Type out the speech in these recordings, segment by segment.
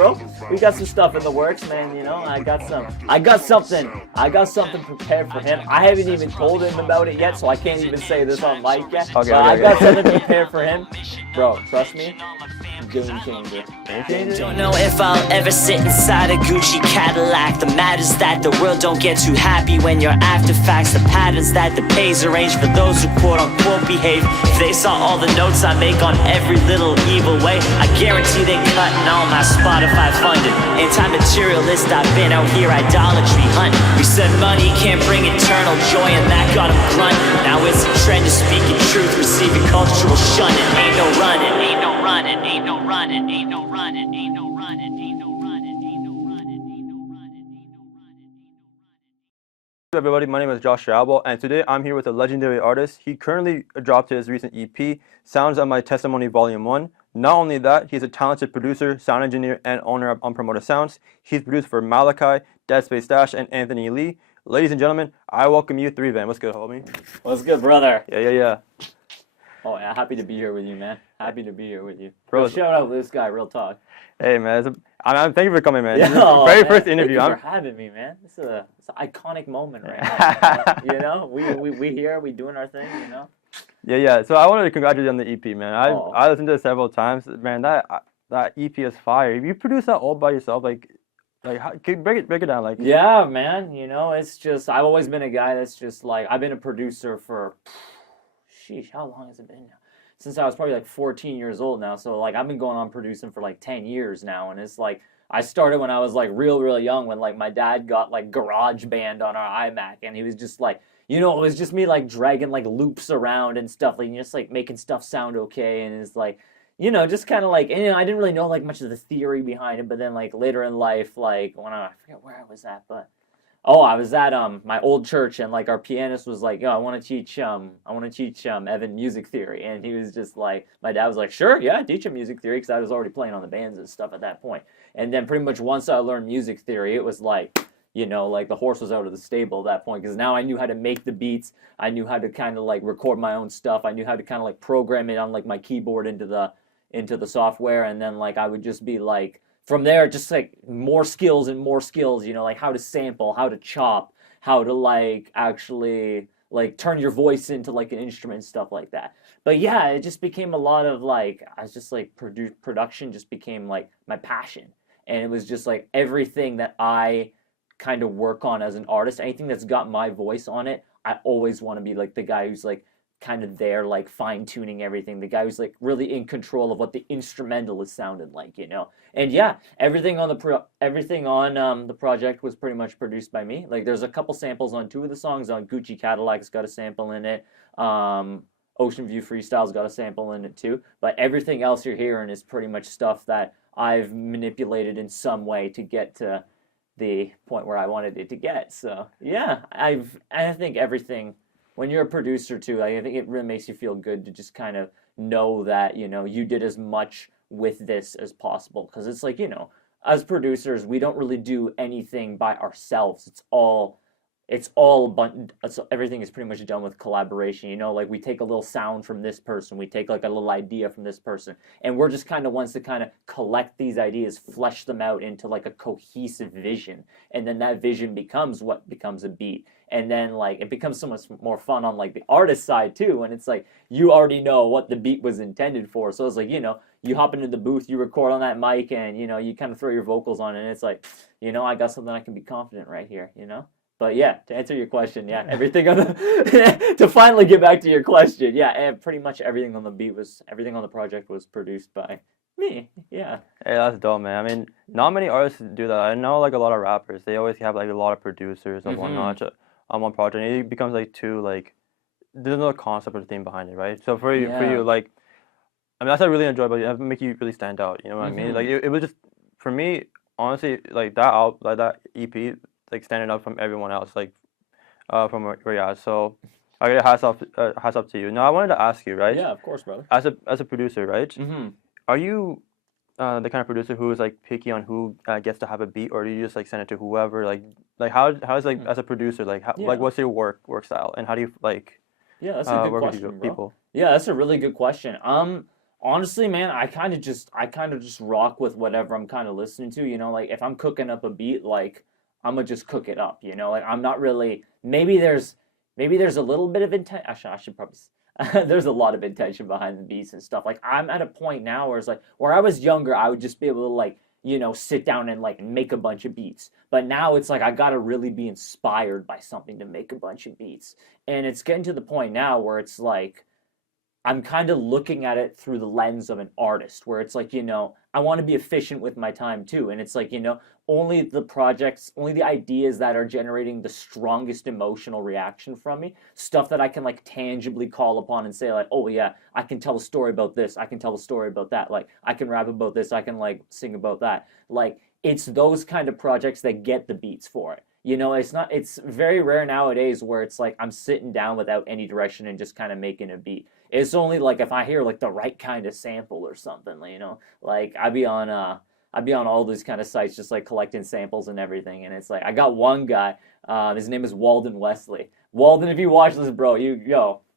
bro. We got some stuff in the works, man. You know, I got something prepared for him. I haven't even told him about it yet, so I can't even say this on mic yet. Okay, but I got something prepared for him, bro. Trust me, game changer. Don't know if I'll ever sit inside a Gucci Cadillac. The matter's that the world don't get too happy when you're after facts. The patterns that the pays arrange for those who quote unquote behave. If they saw all the notes I make on every little evil way, I guarantee they cutting all my Spotify funded. Anti-materialist, I've been out here idolatry hunting. We said money can't bring eternal joy, and that got them grunt. Now it's a trend to speaking truth, receiving cultural shunning. Ain't no running, ain't no running, ain't no running, ain't no running, ain't no running, ain't no running, ain't no running, ain't no running, ain't no running. Hey everybody, my name is Joshveer, and today I'm here with a legendary artist. He currently dropped his recent EP, Sounds of My Testimony Volume 1. Not only that, he's a talented producer, sound engineer, and owner of Unpromoted Sounds. He's produced for Malachi, Dead Space Dash, and Anthony Lee. Ladies and gentlemen, I welcome you, 3Van. What's good, homie? What's good, brother? Yeah. Oh yeah, happy to be here with you, man. Happy to be here with you. Bro, shout out to this guy, real talk. Hey man, thank you for coming, man. Yeah, This is the very first interview. Thank you for having me, man. It's an iconic moment right now. You know, we here, we doing our thing, you know. Yeah. So I wanted to congratulate you on the EP, man. I listened to it several times, man. That EP is fire. You produced that all by yourself, like how, can you break it down, like. Yeah, man. You know, it's just I've always been a guy that's just like I've been a producer for, sheesh, how long has it been now? Since I was probably like 14 years old now. So like I've been going on producing for like 10 years now, and it's like I started when I was like real young, when like my dad got like GarageBand on our iMac, and he was just like, you know, it was just me like dragging like loops around and stuff, like just like making stuff sound okay, and it's like, you know, just kind of like, and, you know, I didn't really know like much of the theory behind it, but then like later in life, like when I forget where I was at, but I was at my old church, and like our pianist was like, yo, I want to teach Evan music theory, and he was just like, my dad was like, sure, yeah, teach him music theory, because I was already playing on the bands and stuff at that point. And then pretty much once I learned music theory, it was like, you know, like the horse was out of the stable at that point, because now I knew how to make the beats, I knew how to kind of like record my own stuff, I knew how to kind of like program it on like my keyboard into the software, and then like I would just be like, from there, just like more skills, you know, like how to sample, how to chop, how to like actually like turn your voice into like an instrument, stuff like that. But yeah, it just became a lot of like, I was just like, production just became like my passion. And it was just like everything that I kind of work on as an artist, anything that's got my voice on it, I always want to be like the guy who's like kind of there, like fine-tuning everything, the guy who's like really in control of what the instrumental is sounding like, you know. And yeah, everything on the project was pretty much produced by me. Like there's a couple samples on 2 of the songs. On Gucci Cadillac's got a sample in it, Ocean View Freestyle's got a sample in it too, but everything else you're hearing is pretty much stuff that I've manipulated in some way to get to the point where I wanted it to get. So yeah, I think everything, when you're a producer too, I think it really makes you feel good to just kind of know that, you know, you did as much with this as possible. Because it's like, you know, as producers, we don't really do anything by ourselves. Everything is pretty much done with collaboration, you know, like we take a little sound from this person, we take like a little idea from this person, and we're just kind of ones to kind of collect these ideas, flesh them out into like a cohesive vision, and then that vision becomes what becomes a beat. And then like it becomes so much more fun on like the artist side too, and it's like you already know what the beat was intended for. So it's like, you know, you hop into the booth, you record on that mic, and you know, you kind of throw your vocals on it, and it's like, you know, I got something I can be confident right here, you know. But yeah, to answer your question, yeah, everything on the to finally get back to your question, yeah, and pretty much everything on the project was produced by me. Yeah. Hey, that's dope, man. I mean, not many artists do that. I know like a lot of rappers, they always have like a lot of producers and whatnot on one project. And it becomes like too like, there's no concept or theme behind it, right? So for you, like, I mean, that's what I really enjoy, but it make you really stand out. You know what I mean? Like it was just, for me, honestly, like that EP. Like standing up from everyone else, like from where you're at. So I get a hats off to you. Now I wanted to ask you, right? Yeah, of course, brother. As a producer, right? Are you the kind of producer who is like picky on who gets to have a beat, or do you just like send it to whoever? Like how is like as a producer, like like what's your work style, and how do you like that's a good work question, with bro. people? Yeah, that's a really good question. Honestly, man, I kind of just rock with whatever I'm kind of listening to, you know, like if I'm cooking up a beat, like I'm gonna just cook it up, you know, like I'm not really, maybe there's a little bit of intent. Actually, I should probably there's a lot of intention behind the beats and stuff. Like I'm at a point now where it's like where I was younger, I would just be able to like, you know, sit down and like make a bunch of beats. But now it's like I gotta really be inspired by something to make a bunch of beats. And it's getting to the point now where it's like I'm kind of looking at it through the lens of an artist, where it's like, you know, I want to be efficient with my time too. And it's like, you know, only the projects, only the ideas that are generating the strongest emotional reaction from me, stuff that I can like tangibly call upon and say, like, oh yeah, I can tell a story about this, I can tell a story about that, like, I can rap about this, I can like sing about that. Like, it's those kind of projects that get the beats for it. You know, it's very rare nowadays where it's like I'm sitting down without any direction and just kind of making a beat. It's only like if I hear like the right kind of sample or something, you know. Like I'd be on all these kind of sites just like collecting samples and everything, and it's like I got one guy, his name is Walden Wesley. Walden, if you watch this, bro,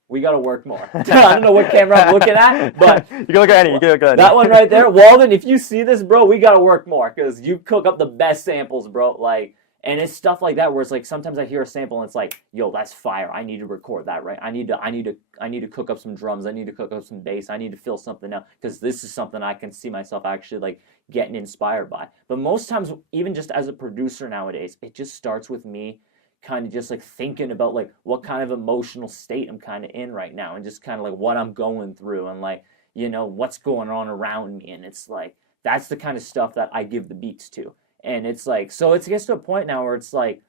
we gotta work more. I don't know what camera I'm looking at, but You can look at any. You can look at any. that one right there, Walden, if you see this, bro, we gotta work more because you cook up the best samples, bro. Like, and it's stuff like that where it's like sometimes I hear a sample and it's like, yo, that's fire. I need to record that, right? I need to cook up some drums. I need to cook up some bass. I need to fill something out because this is something I can see myself actually like getting inspired by. But most times, even just as a producer nowadays, it just starts with me kind of just like thinking about like what kind of emotional state I'm kind of in right now and just kind of like what I'm going through and like, you know, what's going on around me. And it's like, that's the kind of stuff that I give the beats to. And it's like, so it gets to a point now where it's like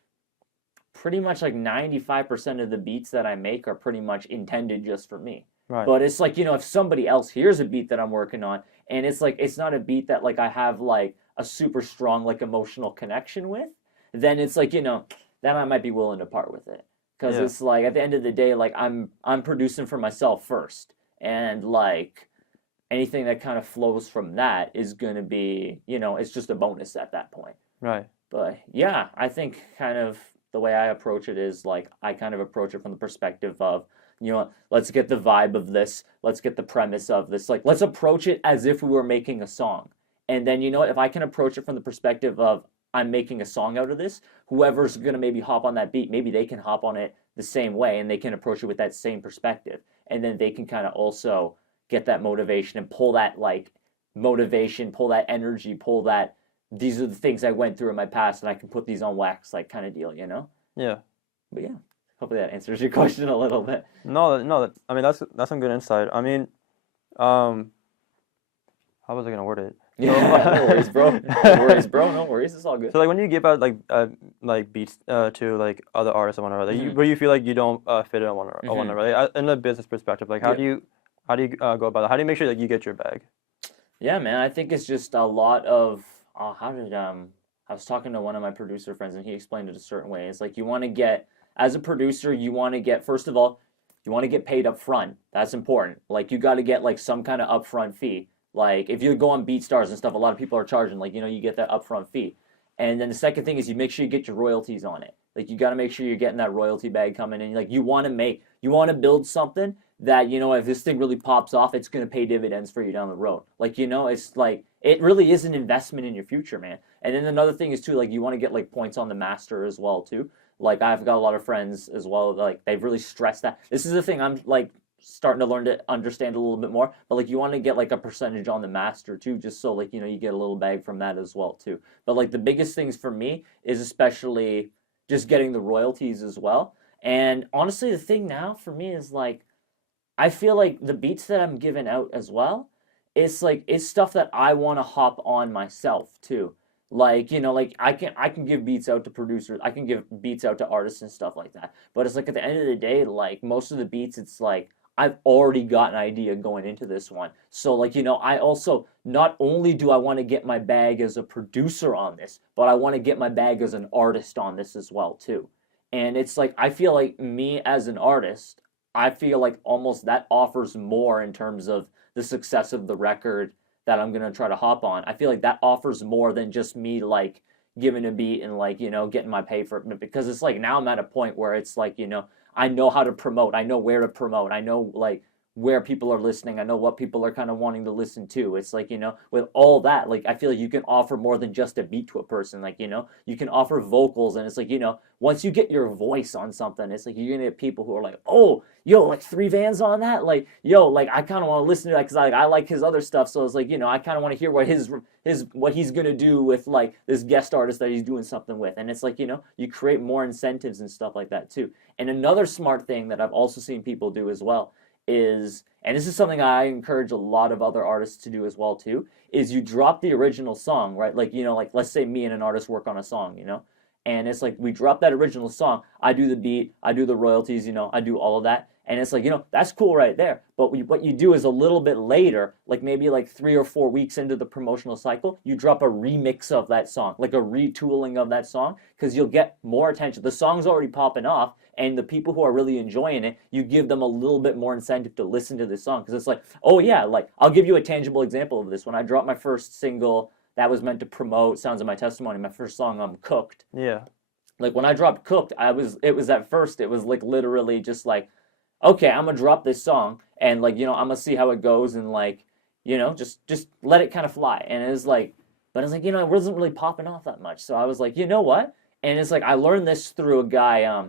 pretty much like 95% of the beats that I make are pretty much intended just for me. Right. But it's like, you know, if somebody else hears a beat that I'm working on and it's like, it's not a beat that like I have like a super strong like emotional connection with, then it's like, you know, then I might be willing to part with it. Because it's like at the end of the day, like I'm producing for myself first. And like anything that kind of flows from that is going to be, you know, it's just a bonus at that point. Right. But yeah, I think kind of the way I approach it is like I kind of approach it from the perspective of, you know, let's get the vibe of this, let's get the premise of this. Like, let's approach it as if we were making a song. And then, you know what, if I can approach it from the perspective of I'm making a song out of this, whoever's going to maybe hop on that beat, maybe they can hop on it the same way and they can approach it with that same perspective. And then they can kind of also get that motivation and pull that like motivation, pull that energy, pull that these are the things I went through in my past and I can put these on wax like kind of deal, you know? Yeah. But yeah, hopefully that answers your question a little bit. No. I mean, that's some good insight. I mean, how was I gonna word it? Yeah, no worries, bro. No worries, bro. No worries. It's all good. So like when you give out like beats to like other artists or whatever, like where you feel like you don't fit in on one or whatever, like, in a business perspective, like how do you go about it? How do you make sure that you get your bag? Yeah, man. I think it's just a lot of I was talking to one of my producer friends and he explained it a certain way. It's like you want to get as a producer, you want to get first of all, you want to get paid up front. That's important. Like you got to get like some kind of upfront fee. Like if you go on BeatStars and stuff, a lot of people are charging like, you know, you get that upfront fee. And then the second thing is you make sure you get your royalties on it. Like you got to make sure you're getting that royalty bag coming in. Like you want to build something that, you know, if this thing really pops off, it's going to pay dividends for you down the road. Like, you know, it's like, it really is an investment in your future, man. And then another thing is too, like you want to get like points on the master as well too. Like I've got a lot of friends as well, like they've really stressed that. This is the thing I'm like starting to learn to understand a little bit more, but like you want to get like a percentage on the master too, just so like, you know, you get a little bag from that as well too. But like the biggest things for me is especially just getting the royalties as well. And honestly, the thing now for me is like, I feel like the beats that I'm giving out as well, it's like, it's stuff that I want to hop on myself too. Like, you know, like I can give beats out to producers, I can give beats out to artists and stuff like that. But it's like at the end of the day, like most of the beats, it's like I've already got an idea going into this one. So like, you know, I also, not only do I want to get my bag as a producer on this, but I want to get my bag as an artist on this as well too. And it's like, I feel like me as an artist, I feel like almost that offers more in terms of the success of the record that I'm going to try to hop on. I feel like that offers more than just me like giving a beat and like, you know, getting my pay for it. Because it's like now I'm at a point where it's like, you know, I know how to promote. I know where to promote. I know like where people are listening. I know what people are kind of wanting to listen to. It's like, with all that, like, I feel like you can offer more than just a beat to a person. Like, you can offer vocals, and it's like, once you get your voice on something, it's like you're gonna get people who are like, oh, yo, like 3 Vans on that? Like, yo, like I kind of want to listen to that because I like his other stuff. So it's like, I kind of want to hear what what he's gonna do with like this guest artist that he's doing something with. And it's like, you create more incentives and stuff like that too. And another smart thing that I've also seen people do as well is, and this is something I encourage a lot of other artists to do as well too, is you drop the original song, right? Like, like let's say me and an artist work on a song, and it's like we drop that original song, I do the beat, I do the royalties, I do all of that, and it's like, that's cool right there. But what you do is a little bit later, like maybe like 3 or 4 weeks into the promotional cycle, you drop a remix of that song, like a retooling of that song, because you'll get more attention. The song's already popping off, and the people who are really enjoying it, you give them a little bit more incentive to listen to this song, because it's like, oh yeah, like I'll give you a tangible example of this. When I dropped my first single that was meant to promote Sounds of My Testimony, my first song, Cooked. Yeah. Like when I dropped Cooked, it was at first, it was like literally just like, okay, I'm gonna drop this song, and like, I'm gonna see how it goes, and like, just let it kind of fly. And it was like, but it's like, it wasn't really popping off that much. So I was like, you know what? And it's like, I learned this through a guy,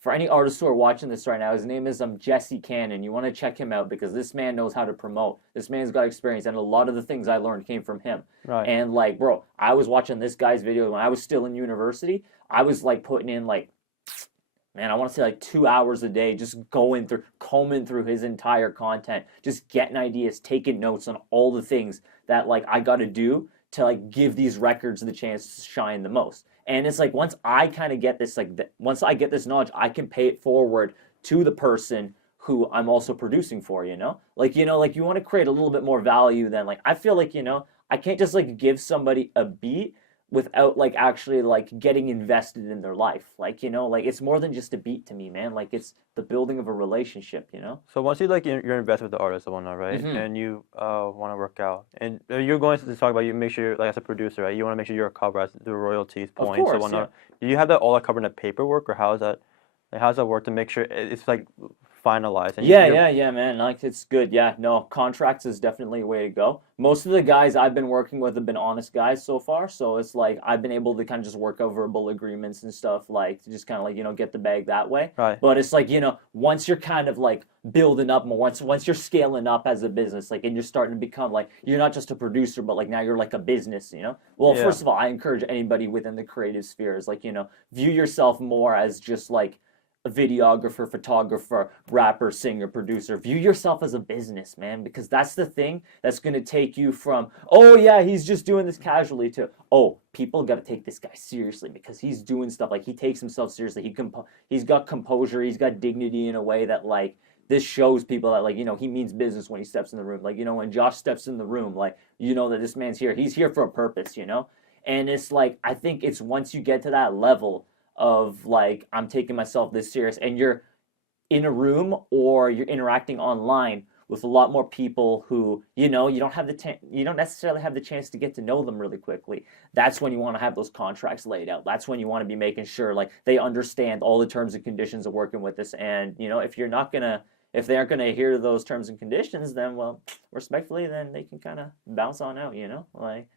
for any artists who are watching this right now, his name is Jesse Cannon. You want to check him out because this man knows how to promote. This man's got experience, and a lot of the things I learned came from him. Right. And like, bro, I was watching this guy's videos when I was still in university. I was like putting in like, man, I want to say like 2 hours a day, just combing through his entire content, just getting ideas, taking notes on all the things that like I got to do to like give these records the chance to shine the most. And it's like, once I kind of get this, once I get this knowledge, I can pay it forward to the person who I'm also producing for, Like, like you want to create a little bit more value than like, I feel like, I can't just like give somebody a beat without like actually like getting invested in their life. Like, like it's more than just a beat to me, man. Like it's the building of a relationship, So once you like you're invested with the artist and whatnot, right? Mm-hmm. And you want to work out, and you're going to talk about, you make sure, like as a producer, right? You want to make sure you're covered as the royalties, points, course, and whatnot. Do you have that all covered in the paperwork, or how does that work to make sure it's like finalized? And Yeah, man. Like it's good. Yeah, no, contracts is definitely a way to go. Most of the guys I've been working with have been honest guys so far, so it's like I've been able to kind of just work out verbal agreements and stuff, like to just kind of like get the bag that way. Right. But it's like once you're kind of like building up more, once you're scaling up as a business, like, and you're starting to become like, you're not just a producer, but like now you're like a business. Well, Yeah. First of all, I encourage anybody within the creative spheres, like view yourself more as just like a videographer, photographer, rapper, singer, producer. View yourself as a business, man, because that's the thing that's going to take you from, oh yeah, he's just doing this casually, to, oh, people got to take this guy seriously because he's doing stuff, like he takes himself seriously. He's got composure, he's got dignity in a way that like, this shows people that like, he means business when he steps in the room. Like, when Josh steps in the room, like, that this man's here. He's here for a purpose, And it's like, I think it's once you get to that level of like, I'm taking myself this serious, and you're in a room or you're interacting online with a lot more people who you don't necessarily have the chance to get to know them really quickly. That's when you want to have those contracts laid out. That's when you want to be making sure like they understand all the terms and conditions of working with this. And if they aren't gonna adhere to those terms and conditions, then well, respectfully, then they can kind of bounce on out. Like.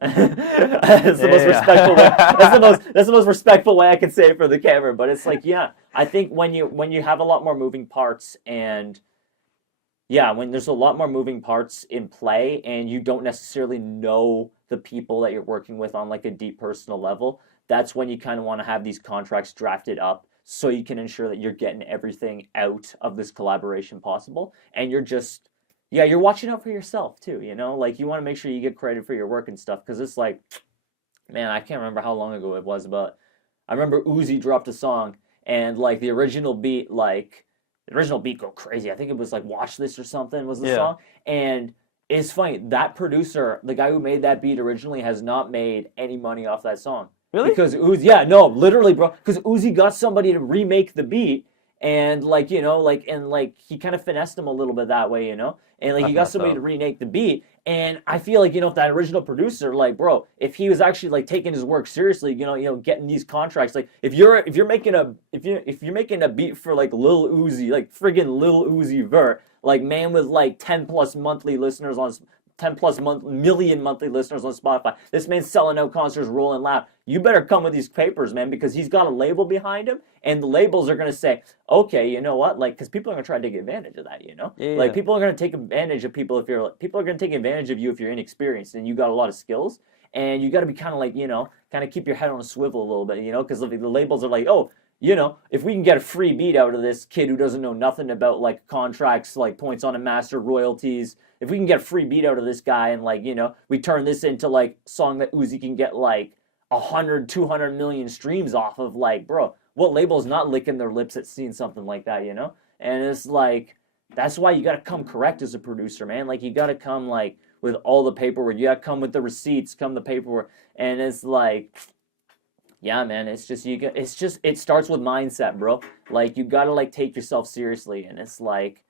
That's the most respectful way. That's the most respectful way I can say it for the camera. But it's like, yeah, I think when you have a lot more moving parts, and yeah, when there's a lot more moving parts in play, and you don't necessarily know the people that you're working with on like a deep personal level, that's when you kind of want to have these contracts drafted up so you can ensure that you're getting everything out of this collaboration possible, and you're just. Yeah, you're watching out for yourself too, Like you want to make sure you get credit for your work and stuff, because it's like, man, I can't remember how long ago it was, but I remember Uzi dropped a song, and like the original beat go crazy. I think it was like Watch This or something was the song, and it's funny, that producer, the guy who made that beat originally, has not made any money off that song. Really? Because Uzi, yeah, no, literally, bro, because Uzi got somebody to remake the beat. And like, and he kind of finessed him a little bit that way, and like he That's got messed somebody up. to remake the beat. And I feel like, if that original producer, like, bro, if he was actually like taking his work seriously, getting these contracts, like if you're making a beat for like Lil Uzi, like friggin' Lil Uzi Vert, like man with like 10 plus monthly listeners on 10 plus million monthly listeners on Spotify. This man's selling out concerts, rolling loud. You better come with these papers, man, because he's got a label behind him, and the labels are gonna say, okay, you know what, like, because people are gonna try to take advantage of that, Yeah, like yeah. people are gonna take advantage of people are gonna take advantage of you if you're inexperienced and you got a lot of skills, and you got to be kind of like, kind of keep your head on a swivel a little bit, because the labels are like, oh, if we can get a free beat out of this kid who doesn't know nothing about like contracts, like points on a master, royalties, if we can get a free beat out of this guy and like, we turn this into like song that Uzi can get like 100, 200 million streams off of, like, bro, what label's not licking their lips at seeing something like that, And it's like, that's why you got to come correct as a producer, man. Like, you got to come like with all the paperwork. You got to come with the receipts, come the paperwork. And it's like, yeah, man, it starts with mindset, bro. Like, you got to like take yourself seriously. And it's like,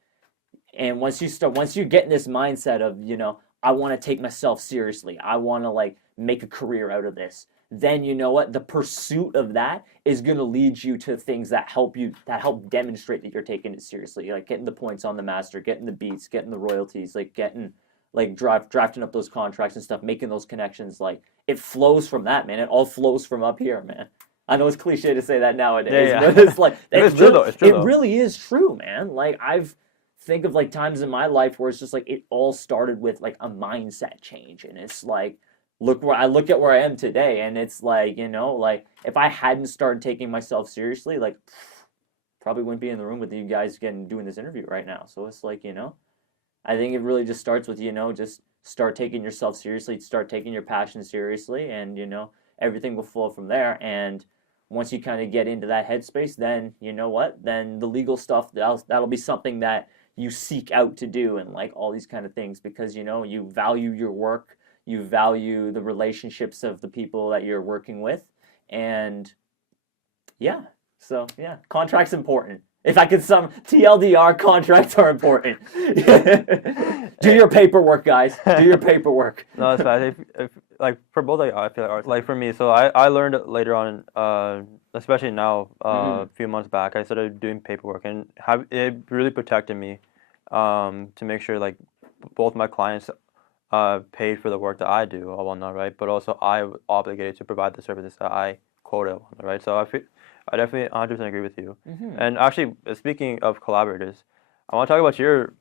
and once you get in this mindset of, I want to take myself seriously, I want to like make a career out of this, then you know what? The pursuit of that is going to lead you to things that help demonstrate that you're taking it seriously, like getting the points on the master, getting the beats, getting the royalties, like getting like drafting up those contracts and stuff, making those connections. Like, it flows from that, man. It all flows from up here, man. I know it's cliche to say that nowadays, Yeah, yeah. but it's like It's true though. It's true it though. really is true, man. Like, I've think of like times in my life where it's just like it all started with like a mindset change, and it's like look at where I am today, and it's like, like if I hadn't started taking myself seriously, like probably wouldn't be in the room with you guys doing this interview right now. So it's like, I think it really just starts with, just start taking yourself seriously, start taking your passion seriously, and everything will flow from there. And once you kind of get into that headspace, then you know what? Then the legal stuff, that'll be something that you seek out to do, and like all these kind of things, because you value your work, you value the relationships of the people that you're working with, and yeah, so yeah, contract's important. If I could sum TLDR, contracts are important. Do your paperwork, guys. Do your paperwork. No, it's fine. If like for both, like I feel like art, like for me, so I learned later on, especially now, a few months back, I started doing paperwork, and it really protected me, to make sure like both my clients paid for the work that I do or whatnot, right? But also I was obligated to provide the services that I quoted, right? So I definitely 100% agree with you. And actually, speaking of collaborators, I want to talk about your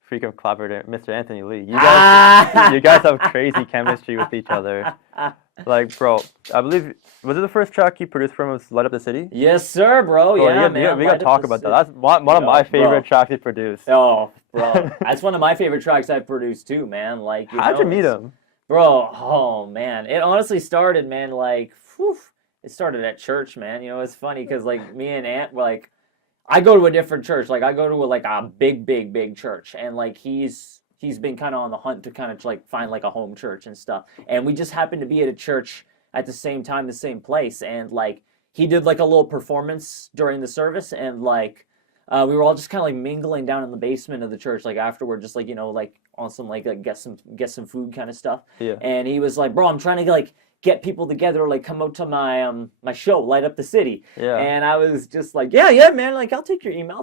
frequent collaborator, Mr. Anthony Lee. You guys have crazy chemistry with each other. Like, bro, I believe, was it the first track you produced from was Light Up the City? Yes, sir, bro. Bro, Yeah, we man. got to talk about that. That's one of my favorite tracks you produced. Oh, bro. That's one of my favorite tracks I've produced too, man. Like, how'd you meet him? Bro, oh, man. It honestly started, man, like, it started at church, man. It's funny because, like, me and Ant, like, I go to a different church. Like, I go to a big church. And, like, he's been kind of on the hunt to kind of, like, find, like, a home church and stuff. And we just happened to be at a church at the same time, the same place. And, like, he did, like, a little performance during the service. And, like, we were all just kind of, like, mingling down in the basement of the church, like, afterward, just, like, like, on some, like get some food kind of stuff. Yeah. And he was like, bro, I'm trying to, like, get people together, like come out to my my show, Light Up the City. Yeah. And I was just like, yeah, man, like I'll take your email.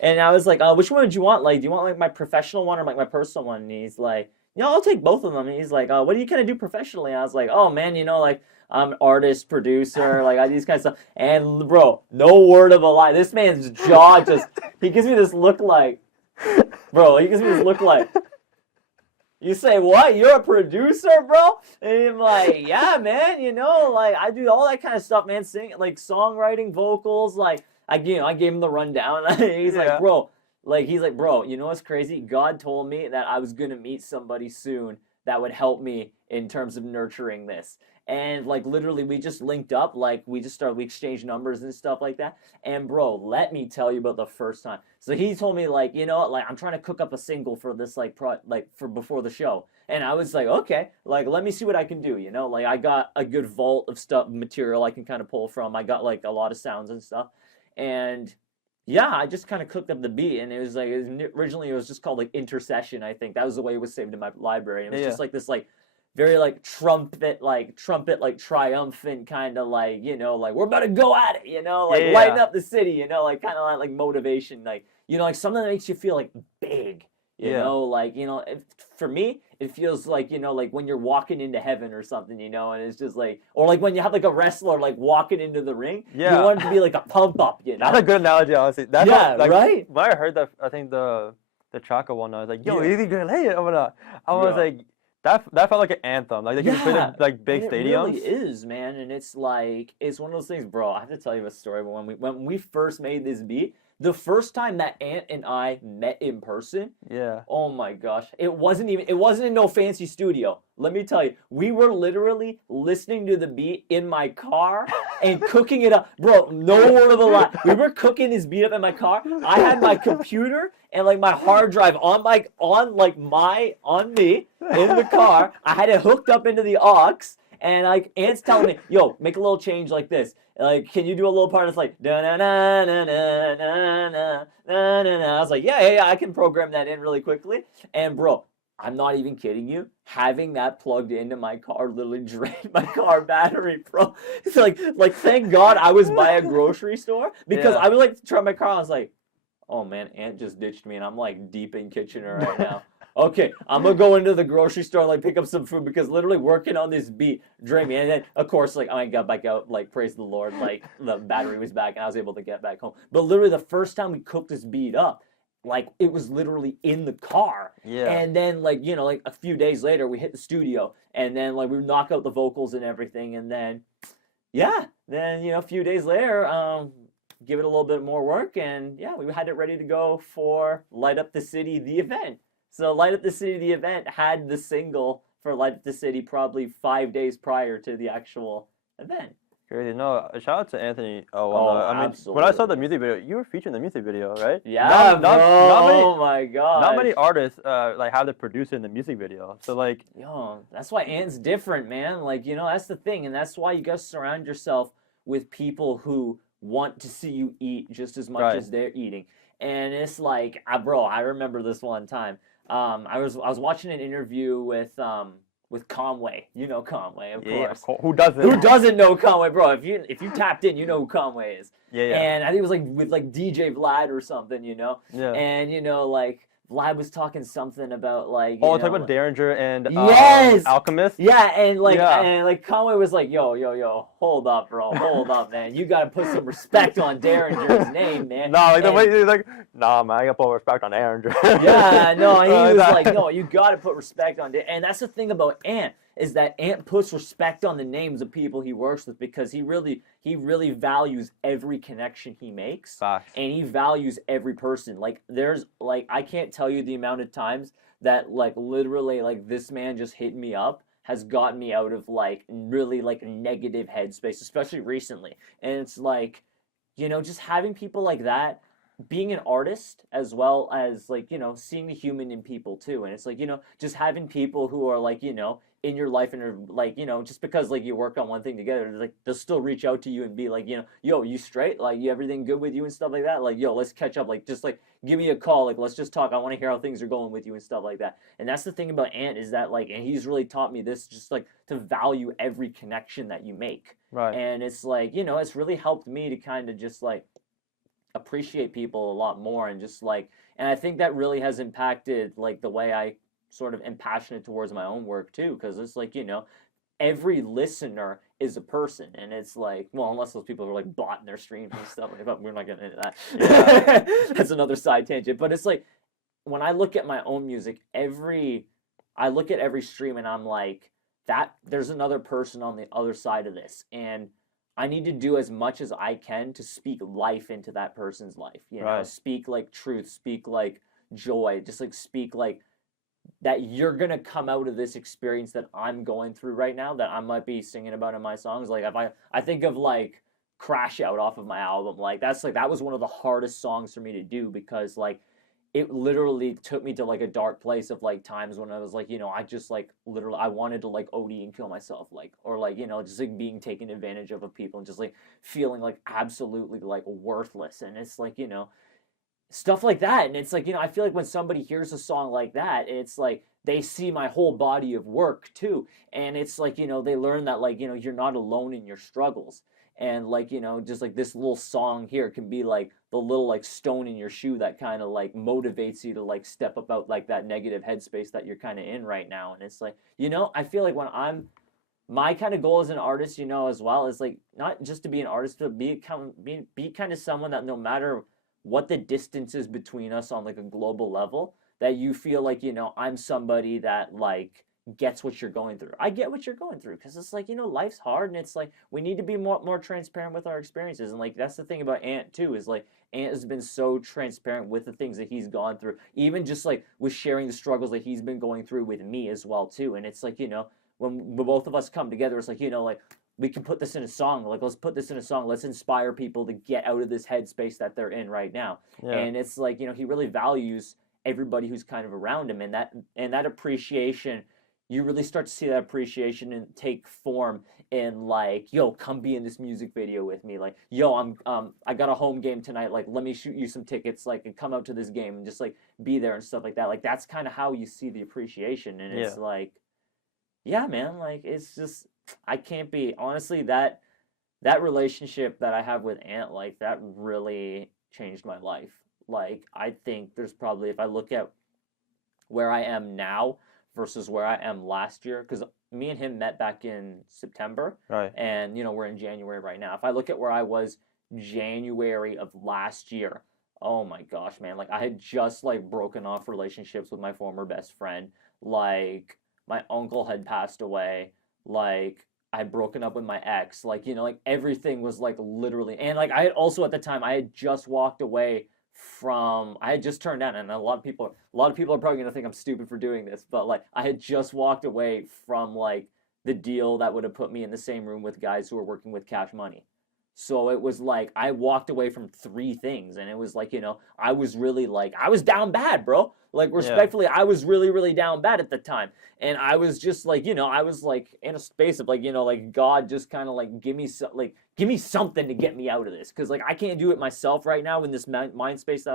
And I was like, which one would you want? Like, do you want like my professional one or like my personal one? And he's like, I'll take both of them. And he's like, what do you kind of do professionally? And I was like, oh man, like I'm an artist, producer, like I do these kind of stuff. And bro, no word of a lie, this man's jaw just, he gives me this look like, you say, what? You're a producer, bro? And I'm like, yeah, man, like, I do all that kind of stuff, man, sing, like, songwriting, vocals, like, I gave him the rundown. He's like, bro, you know what's crazy? God told me that I was going to meet somebody soon that would help me in terms of nurturing this. And, like, literally, we just linked up, like, we exchanged numbers and stuff like that. And, bro, let me tell you about the first time. So he told me, like, like, I'm trying to cook up a single for this, like, for before the show. And I was like, okay, like, let me see what I can do, Like, I got a good vault of material I can kind of pull from. I got, like, a lot of sounds and stuff. And Yeah, I just kind of cooked up the beat, and it was like originally it was just called like Intercession. I think that was the way it was saved in my library. It was Yeah, just like this like very like trumpet like triumphant kind of like like we're about to go at it, yeah, like yeah, lighten yeah. up the city, like kind of like motivation, like like something that makes you feel like big. Yeah. Like for me, it feels like like when you're walking into heaven or something, and it's just like, or like when you have like a wrestler like walking into the ring, you Yeah. want it to be like a pump up, That's a good analogy, honestly. That's Yeah, what, like, right? when I heard that, I think the Chaka one, I was like, yo, Yeah. you think you're late? I was Bro. like, that felt like an anthem. Like they can play in, like big and stadiums. It really is, man, and it's like it's one of those things, bro. I have to tell you a story. But when we first made this beat, the first time that Ant and I met in person, Yeah. oh my gosh, it wasn't in no fancy studio. Let me tell you, we were literally listening to the beat in my car and cooking it up, bro. No word of a lie. We were cooking this beat up in my car. I had my computer and like my hard drive on me in the car. I had it hooked up into the aux, and like Ant's telling me, "Yo, make a little change like this. Like, can you do a little part that's like da na na na na na na na na?" I was like, yeah, I can program that in really quickly. And bro, I'm not even kidding you. Having that plugged into my car literally drained my car battery, bro. It's like thank God I was by a grocery store, because Yeah. I would like to try my car. I was like, oh man, Ant just ditched me, and I'm like deep in Kitchener right now. Okay, I'm gonna go into the grocery store and like pick up some food, because literally working on this beat drained me. And then of course like I got back out, like praise the Lord, like the battery was back and I was able to get back home. But literally the first time we cooked this beat up, like it was literally in the car. Yeah. And then like like a few days later we hit the studio, and then like we knock out the vocals and everything, and then a few days later give it a little bit more work, and yeah, we had it ready to go for Light Up the City, the event. So Light Up the City, the event had the single for Light Up the City probably 5 days prior to the actual event. Crazy. No, shout out to Anthony. I mean, when I saw the absolutely. music video, you were featured in the music video, right? Yeah, Not, bro. not, not many, Oh my god. not many artists like have the producer in the music video. So like, Yo, that's why Ant's different, man. Like, that's the thing, and that's why you gotta surround yourself with people who want to see you eat just as much Right. as they're eating. And it's like, bro, I remember this one time. I was watching an interview with Conway. You know Conway, of yeah, course. who doesn't? Who doesn't know Conway, bro? If you tapped in, you know who Conway is. Yeah. And I think it was like with like DJ Vlad or something, Yeah. And like Vlad was talking something about like Oh, talking about Derringer and Yes! Alchemist. yeah, and like Yeah. Conway was like, yo, hold up, bro, hold up, man. You gotta put some respect on Derringer's name, man. No, like the And- way he's like, nah, man, I gotta put respect on Derringer. yeah, no, he was that- like, no, you gotta put respect on it. And that's the thing about Ant, is that Ant puts respect on the names of people he works with, because he really values every connection he makes. Facts. And he values every person. Like there's like I can't tell you the amount of times that like literally like this man just hit me up has gotten me out of like really like negative headspace, especially recently. And it's like, just having people like that, being an artist as well as like, seeing the human in people too. And it's like, just having people who are like, in your life and are like, just because like you work on one thing together, like they'll still reach out to you and be like, yo, you straight? Like, you everything good with you and stuff like that? Like, yo, let's catch up. Like, just like give me a call. Like, let's just talk. I want to hear how things are going with you and stuff like that. And that's the thing about Ant, is that like, and he's really taught me this, just like to value every connection that you make. Right. And it's like, it's really helped me to kind of just like appreciate people a lot more, and just like, and I think that really has impacted like the way I sort of am passionate towards my own work too, because it's like, every listener is a person, and it's like, well, unless those people are like botting their streams and stuff like that, we're not getting into that. Yeah. That's another side tangent. But it's like, when I look at my own music, I look at every stream and I'm like, that there's another person on the other side of this, and I need to do as much as I can to speak life into that person's life. Right. Speak like truth, speak like joy, just like speak like that you're gonna come out of this experience that I'm going through right now, that I might be singing about in my songs. Like if I think of like Crash Out off of my album, like that was one of the hardest songs for me to do, because like it literally took me to like a dark place of like times when I was like, I just like literally I wanted to like OD and kill myself, like, or like, just like being taken advantage of people and just like feeling like absolutely like worthless. And it's like, stuff like that. And it's like, I feel like when somebody hears a song like that, it's like they see my whole body of work too. And it's like, they learn that like, you're not alone in your struggles. And like, just like this little song here can be like the little like stone in your shoe that kind of like motivates you to like step up out like that negative headspace that you're kind of in right now. And it's like, I feel like when my kind of goal as an artist, as well, is like not just to be an artist, but be kind of someone that no matter what the distance is between us on like a global level, that you feel like, I'm somebody that like gets what you're going through. I get what you're going through because it's like, life's hard, and it's like we need to be more transparent with our experiences. And like that's the thing about Ant too, is like Ant has been so transparent with the things that he's gone through, even just like with sharing the struggles that he's been going through with me as well too. And it's like, when both of us come together, it's like, like we can put this in a song. Like, let's put this in a song. Let's inspire people to get out of this headspace that they're in right now. Yeah. And it's like, he really values everybody who's kind of around him, and that appreciation, you really start to see that appreciation and take form in like, yo, come be in this music video with me. Like, yo, I got a home game tonight. Like, let me shoot you some tickets. Like, and come out to this game and just like be there and stuff like that. Like, that's kind of how you see the appreciation. And it's like, yeah, man. Like, it's just, I can't be honestly that relationship that I have with Ant, like that really changed my life. Like, I think there's probably, if I look at where I am now versus where I am last year, because me and him met back in September, right? And we're in January right now. If I look at where I was January of last year, oh my gosh, man! Like, I had just like broken off relationships with my former best friend. Like, my uncle had passed away. Like, I had broken up with my ex. Like, like everything was like literally, and like I had also at the time I had just walked away from, I had just turned down, and a lot of people are probably gonna think I'm stupid for doing this, but like I had just walked away from like the deal that would have put me in the same room with guys who were working with Cash Money. So it was like I walked away from 3 things, and it was like, I was really like, I was down bad, bro. Like, respectfully, I was really, really down bad at the time. And I was just like, I was like in a space of like, like God just kind of like give me something to get me out of this, because like I can't do it myself right now in this mind space that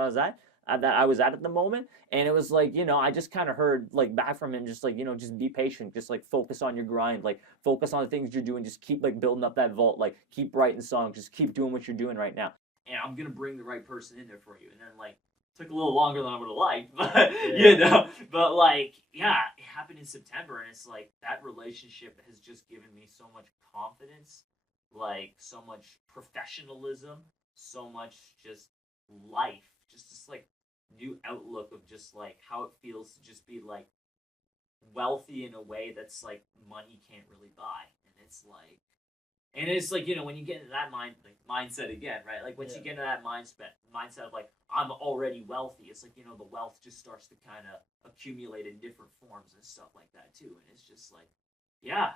I was at the moment. And it was like, I just kind of heard like back from him, just like, just be patient, just like focus on your grind, like focus on the things you're doing, just keep like building up that vault, like keep writing songs, just keep doing what you're doing right now, and I'm gonna bring the right person in there for you. And then like took a little longer than I would have liked, but but like, yeah, it happened in September, and it's like that relationship has just given me so much confidence, like so much professionalism, so much just life, just this like new outlook of just like how it feels to just be like wealthy in a way that's like money can't really buy. And it's like, and it's like, when you get into that mindset again, right? Like once you get into that mindset of like, I'm already wealthy, it's like, the wealth just starts to kind of accumulate in different forms and stuff like that too. And it's just like, yeah,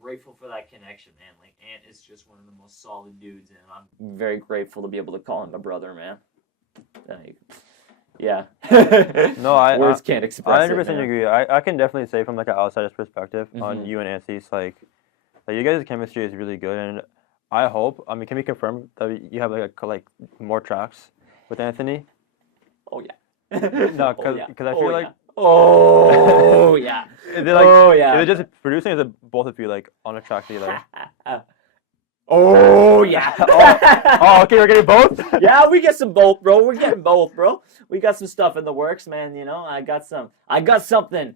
grateful for that connection, man. Like, Ant is just one of the most solid dudes, and I'm very grateful to be able to call him a brother, man. Like, yeah. No, words can't express. I 100% agree. I can definitely say from like an outsider's perspective on you and Anthony's, like you guys' chemistry is really good, and I hope. I mean, can we confirm that you have like more tracks with Anthony? Oh yeah. No, because I feel like. Oh yeah. Is it like, is it just producing? Or is it both of you like on a track together? Oh yeah. Oh, okay, we're getting both. Yeah, we get some both, bro. We're getting both, bro. We got some stuff in the works, man. I got something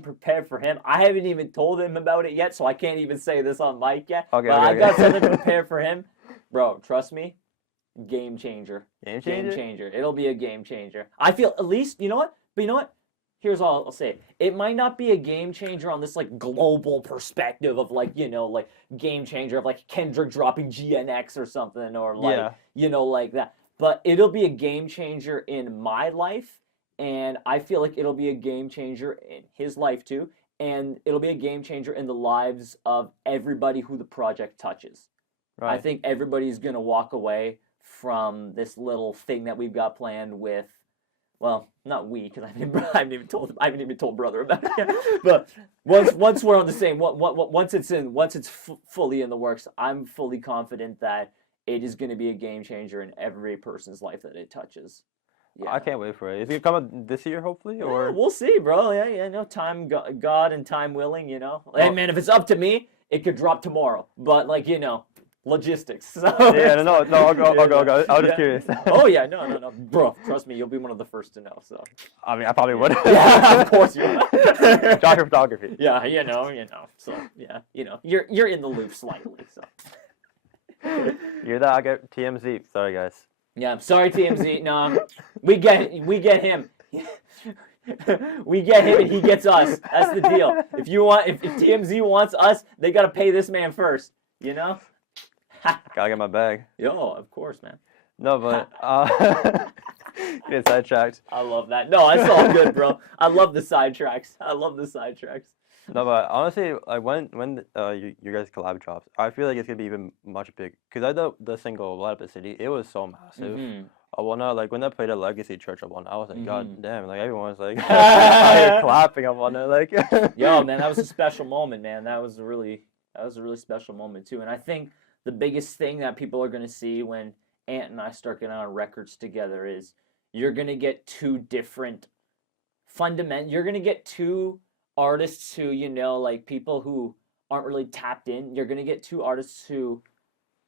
prepared for him. I haven't even told him about it yet, so I can't even say this on mic yet. Okay, but I got something prepared for him, bro. Trust me, game changer. Game changer. Game changer. It'll be a game changer. I feel, at least, you know what? But you know what? Here's all I'll say. It might not be a game changer on this like global perspective of like, like game changer of like Kendrick dropping GNX or something, or like, like that. But it'll be a game changer in my life, and I feel like it'll be a game changer in his life too, and it'll be a game changer in the lives of everybody who the project touches. Right. I think everybody's gonna walk away from this little thing that we've got planned with well, not we, because I haven't even told brother about it yet. But once we're on the same, once it's fully in the works, I'm fully confident that it is going to be a game changer in every person's life that it touches. Yeah. I can't wait for it. Is it coming this year, hopefully, Yeah, or? we'll see, bro. Yeah, no time, God and time willing, you know. Hey, man, if it's up to me, it could drop tomorrow. But like, you know, logistics. So Yeah, no, I'll go. I was just curious. Oh yeah, no, bro. Trust me, you'll be one of the first to know. So. I mean, I probably would. Yeah, of course you would. Joshveer photography. Yeah, you know. So yeah, you're in the loop slightly. So. You're that. I get TMZ. Sorry, guys. Yeah, I'm sorry, TMZ. No, we get him. We get him and he gets us. That's the deal. If TMZ wants us, they gotta pay this man first. You know? Gotta get my bag. Yo, of course, man. No, but getting sidetracked. I love that. No, it's all good, bro. I love the sidetracks. No, but honestly, like when you guys collab drops, I feel like it's gonna be even much big. Cause I thought the single "Light Up the City," it was so massive. I wanna like when I played at Legacy Church, I was like, God damn, like everyone was like clapping. I wanna like. Yo, man, that was a special moment, man. That was a really special moment too. And I think the biggest thing that people are gonna see when Ant and I start getting on records together is you're gonna get two different you're gonna get two artists who, you know, like people who aren't really tapped in. You're gonna get two artists who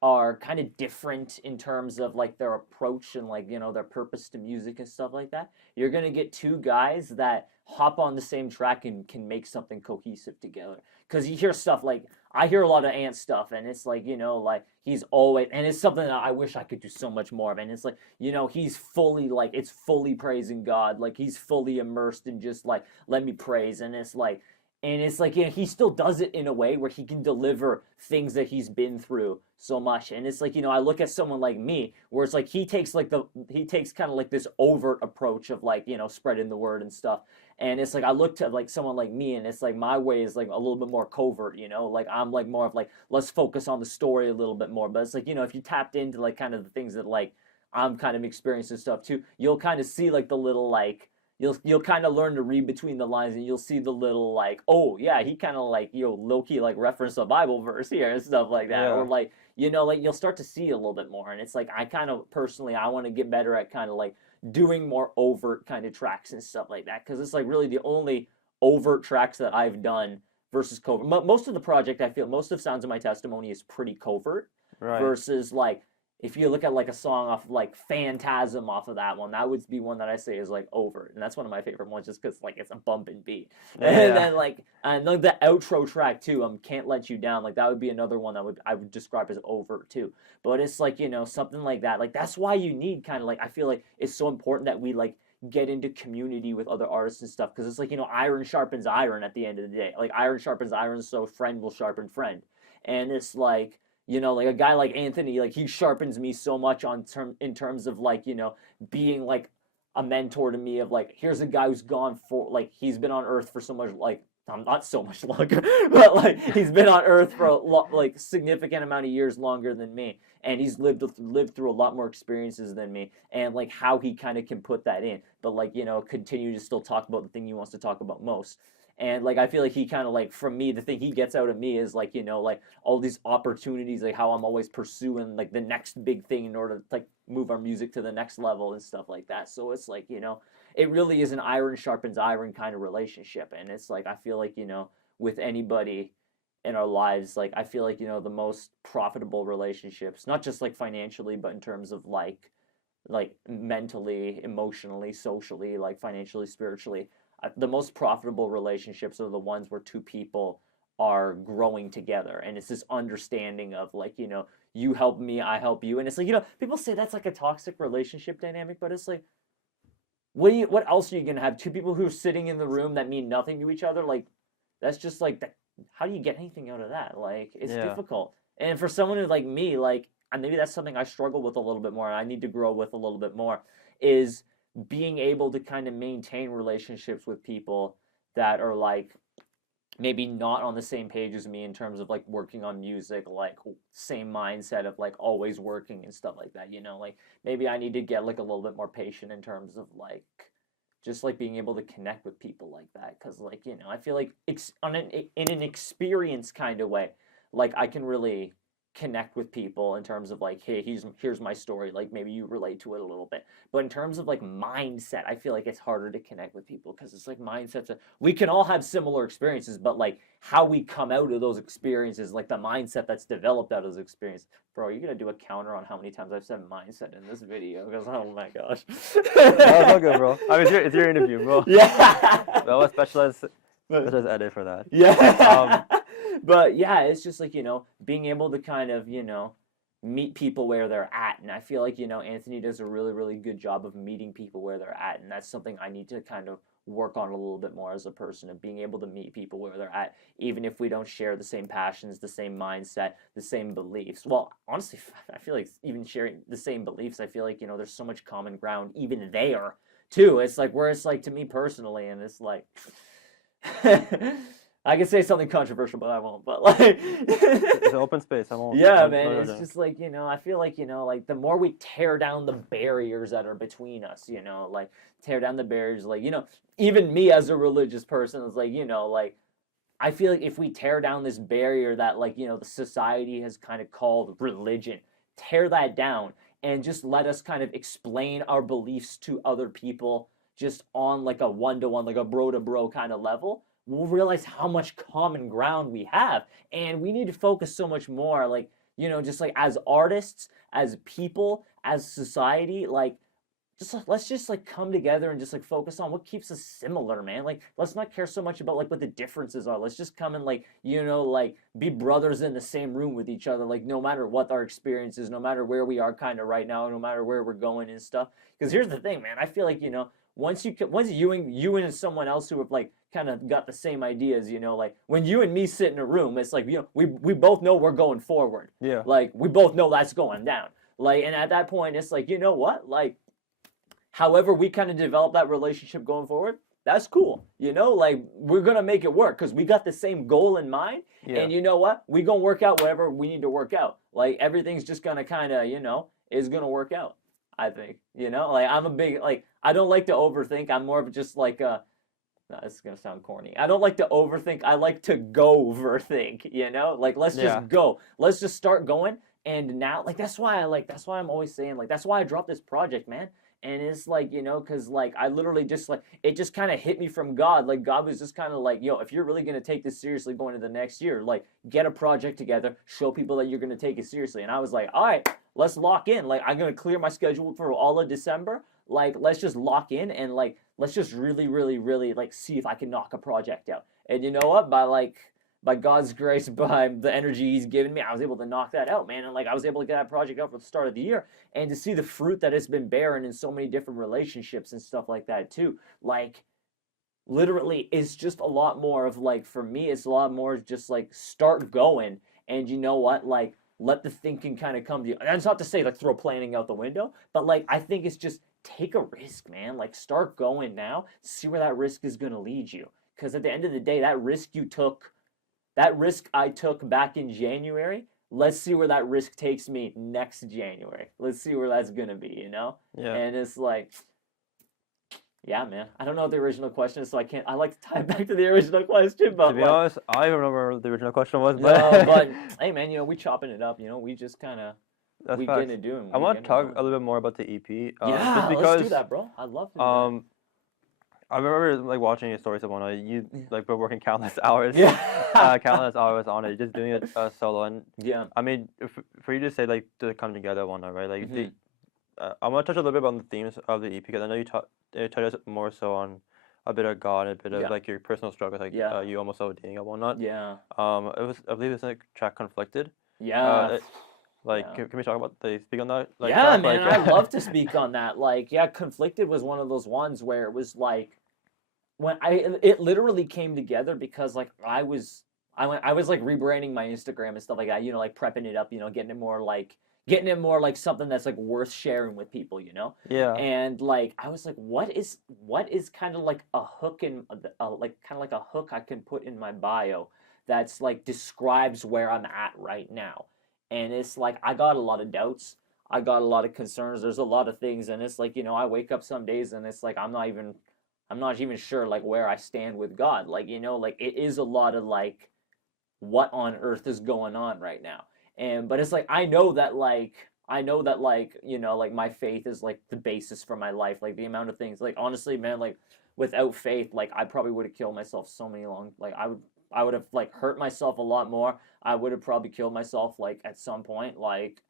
are kind of different in terms of like their approach and like, you know, their purpose to music and stuff like that. You're gonna get two guys that hop on the same track and can make something cohesive together. Because you hear stuff like, I hear a lot of Ant stuff, and it's like, you know, like he's always, and it's something that I wish I could do so much more of. And it's like, you know, he's fully like, it's fully praising God, like he's fully immersed in just like, let me praise. And it's like, you know, he still does it in a way where he can deliver things that he's been through so much. And it's like, you know, I look at someone like me, where it's like he takes kind of like this overt approach of like, you know, spreading the word and stuff. And it's like I look to like someone like me, and it's like my way is like a little bit more covert, you know, like I'm like more of like, let's focus on the story a little bit more. But it's like, you know, if you tapped into like kind of the things that like I'm kind of experiencing stuff too, you'll kind of see like the little like, you'll kind of learn to read between the lines, and you'll see the little like, oh yeah, he kind of like, you know, low-key like reference a Bible verse here and stuff like that. Yeah. Or like, you know, like you'll start to see a little bit more. And it's like I kind of personally, I want to get better at kind of like doing more overt kind of tracks and stuff like that, because it's like really the only overt tracks that I've done versus covert. Most of the project, I feel most of Sounds of My Testimony is pretty covert, right, versus like if you look at like a song off like Phantasm off of that one, that would be one that I say is like overt, and that's one of my favorite ones just because like it's a bumping beat. Yeah. And then like the outro track too, Can't Let You Down, like that would be another one that I would describe as overt too. But it's like, you know, something like that, like that's why you need kind of like, I feel like it's so important that we like get into community with other artists and stuff, because it's like, you know, iron sharpens iron at the end of the day, like iron sharpens iron, so friend will sharpen friend. And it's like, you know, like a guy like Anthony, like he sharpens me so much in terms of like, you know, being like a mentor to me of like, here's a guy who's gone for like, he's been on earth for so much, like not so much longer, but like he's been on earth for like significant amount of years longer than me, and he's lived through a lot more experiences than me, and like how he kind of can put that in, but like, you know, continue to still talk about the thing he wants to talk about most. And like I feel like he kind of like, from me, the thing he gets out of me is like, you know, like all these opportunities, like how I'm always pursuing like the next big thing in order to like move our music to the next level and stuff like that. So it's like, you know, it really is an iron sharpens iron kind of relationship. And it's like, I feel like, you know, with anybody in our lives, like I feel like, you know, the most profitable relationships, not just like financially, but in terms of like mentally, emotionally, socially, like financially, spiritually, the most profitable relationships are the ones where two people are growing together, and it's this understanding of like, you know, you help me, I help you. And it's like, you know, people say that's like a toxic relationship dynamic, but it's like, what else are you gonna have? Two people who are sitting in the room that mean nothing to each other? Like, that's just like that. How do you get anything out of that? Like, it's difficult. And for someone who like me, like, and maybe that's something I struggle with a little bit more, and I need to grow with a little bit more, is being able to kind of maintain relationships with people that are like maybe not on the same page as me in terms of like working on music, like same mindset of like always working and stuff like that, you know, like maybe I need to get like a little bit more patient in terms of like just like being able to connect with people like that, because like, you know, I feel like in an experience kind of way, like I can really connect with people in terms of like, hey, here's my story, like maybe you relate to it a little bit. But in terms of like mindset, I feel like it's harder to connect with people, because it's like mindsets we can all have similar experiences, but like how we come out of those experiences, like the mindset that's developed out of those experiences. Bro, you're gonna do a counter on how many times I've said mindset in this video, because oh my gosh. That's all good, bro. I mean, it's your interview, bro. Yeah. Well, a specialized edit for that. Yeah. But yeah, it's just like, you know, being able to kind of, you know, meet people where they're at. And I feel like, you know, Anthony does a really, really good job of meeting people where they're at. And that's something I need to kind of work on a little bit more as a person, of being able to meet people where they're at, even if we don't share the same passions, the same mindset, the same beliefs. Well, honestly, I feel like even sharing the same beliefs, I feel like, you know, there's so much common ground even there too. It's like, where it's like, to me personally, and it's like, I can say something controversial, but I won't. But like, it's an open space. I won't. Yeah, man. It's just like, you know, I feel like, you know, like the more we tear down the barriers that are between us, you know, like tear down the barriers, like, you know, even me as a religious person is like, you know, like I feel like if we tear down this barrier that, like, you know, the society has kind of called religion, tear that down and just let us kind of explain our beliefs to other people just on like a one-to-one, like a bro-to-bro kind of level, we'll realize how much common ground we have. And we need to focus so much more, like, you know, just like as artists, as people, as society, like, just let's just like come together and just like focus on what keeps us similar, man. Like, let's not care so much about like what the differences are. Let's just come and like, you know, like be brothers in the same room with each other, like no matter what our experience is, no matter where we are kind of right now, no matter where we're going and stuff. Because here's the thing, man, I feel like, you know, once you and someone else who have like kind of got the same ideas, you know, like when you and me sit in a room, it's like, you know, we both know we're going forward. Yeah. Like we both know that's going down. Like, and at that point, it's like, you know what, like, however we kind of develop that relationship going forward, that's cool. You know, like we're going to make it work because we got the same goal in mind. Yeah. And you know what? We're going to work out whatever we need to work out. Like everything's just going to kind of, you know, is going to work out, I think. You know, like I'm a big, like, I don't like to overthink. I'm more of just like no, this is going to sound corny. I don't like to overthink. I like to go overthink, you know? Like, let's just go. Let's just start going. And now, like, that's why I'm always saying, like, that's why I dropped this project, man. And it's like, you know, because like I literally just like, it just kind of hit me from God. Like God was just kind of like, yo, if you're really going to take this seriously going into the next year, like get a project together, show people that you're going to take it seriously. And I was like, all right, let's lock in. Like I'm going to clear my schedule for all of December. Like let's just lock in and like, let's just really, really, really like see if I can knock a project out. And you know what? By God's grace, by the energy he's given me, I was able to knock that out, man. And like I was able to get that project out for the start of the year and to see the fruit that it's been bearing in so many different relationships and stuff like that too. Like literally it's just a lot more of like, for me, it's a lot more just like start going. And you know what? Like let the thinking kind of come to you. And that's not to say like throw planning out the window, but like I think it's just take a risk, man. Like start going now, see where that risk is going to lead you. Because at the end of the day, that risk I took back in January, let's see where that risk takes me next January. Let's see where that's going to be, you know? Yeah. And it's like, yeah, man. I don't know what the original question is, so I like to tie it back to the original question. But to be honest, I don't remember what the original question was. But no, but hey, man, you know, we chopping it up, you know? We just kind of, we getting it doing. I want to talk a little bit more about the EP. Yeah, just because, let's do that, bro. I'd love to do that. I remember like watching your stories of one night. You like been working countless hours, countless hours on it, just doing it solo. And yeah, I mean, for you to say like to come together one night, right? Like, I want to touch a little bit on the themes of the EP because I know you touched more so on a bit of God, and a bit of like your personal struggles, like you almost ODing and whatnot. Yeah. It was, I believe it's like track Conflicted. Yeah. Can we talk about speak on that? Like, yeah, man, I'd love to speak on that. Like, yeah, Conflicted was one of those ones where it was like, it literally came together because like I was like rebranding my Instagram and stuff like that, you know, like prepping it up, you know, getting it more like something that's like worth sharing with people, you know? Yeah. And like I was like, what is kind of like a hook a hook I can put in my bio that's like describes where I'm at right now. And it's like I got a lot of doubts. I got a lot of concerns. There's a lot of things, and it's like, you know, I wake up some days and it's like I'm not even I'm not even sure like where I stand with God. Like, you know, like it is a lot of like what on earth is going on right now. And but it's like I know that like, you know, like my faith is like the basis for my life. Like the amount of things, like honestly, man, like without faith, like I probably would have killed myself so many long, like I would have like hurt myself a lot more. I would have probably killed myself like at some point, like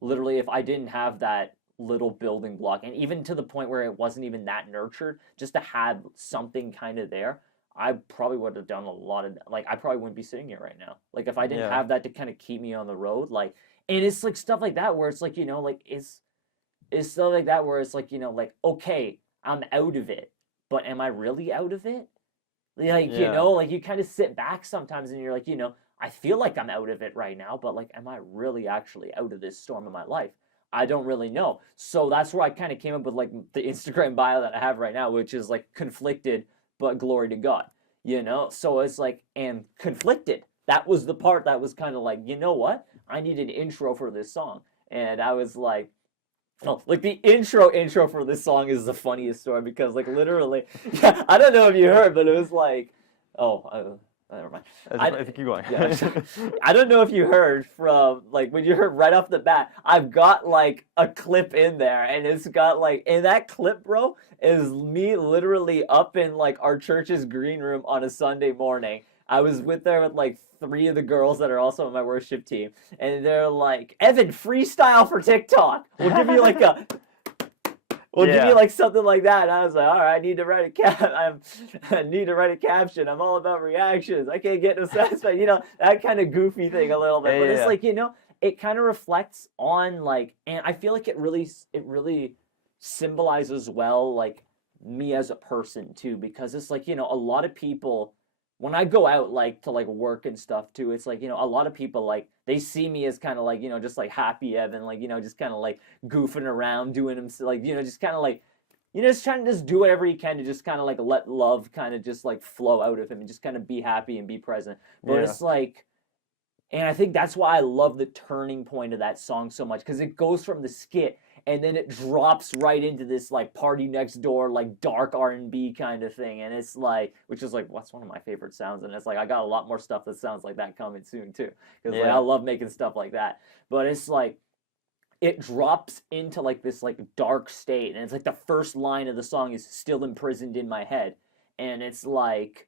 literally if I didn't have that little building block, and even to the point where it wasn't even that nurtured, just to have something kind of there, I probably would have done a lot of like I probably wouldn't be sitting here right now. Like if I didn't Yeah. have that to kind of keep me on the road, like and it's like stuff like that where it's like, you know, like it's stuff like that where it's like, you know, like okay, I'm out of it, but am I really out of it? Like, you Yeah. know, like you kind of sit back sometimes and you're like, you know, I feel like I'm out of it right now, but like, am I really actually out of this storm in my life? I don't really know. So that's where I kind of came up with like the Instagram bio that I have right now, which is like conflicted, but glory to God, you know? So it's like, and conflicted. That was the part that was kind of like, you know what? I need an intro for this song. And I was like, oh, like the intro for this song is the funniest story because like literally, yeah, I don't know if you heard, but it was like, never mind. If you keep going. Yeah, I don't know if you heard from like when you heard right off the bat. I've got like a clip in there, and it's got like in that clip, bro, is me literally up in like our church's green room on a Sunday morning. I was with there with like 3 of the girls that are also on my worship team, and they're like, "Evan, freestyle for TikTok. We'll give you like a." We'll give you like something like that. And I was like, all right, I need to write I need to write a caption. I'm all about reactions. I can't get no satisfaction. You know, that kind of goofy thing a little bit. But it's like, you know, it kind of reflects on like, and I feel like it really symbolizes well like me as a person too, because it's like, you know, a lot of people when I go out like to like work and stuff too, it's like, you know, a lot of people like they see me as kind of like, you know, just like happy Evan, like, you know, just kind of like goofing around, doing him like, you know, just kind of like, you know, just trying to just do whatever he can to just kind of like let love kind of just like flow out of him and just kind of be happy and be present. But it's like, and I think that's why I love the turning point of that song so much, because it goes from the skit and then it drops right into this like party next door like dark R&B kind of thing, and it's like, which is like what's one of my favorite sounds, and it's like I got a lot more stuff that sounds like that coming soon too, because like I love making stuff like that. But it's like it drops into like this like dark state, and it's like the first line of the song is still imprisoned in my head, and it's like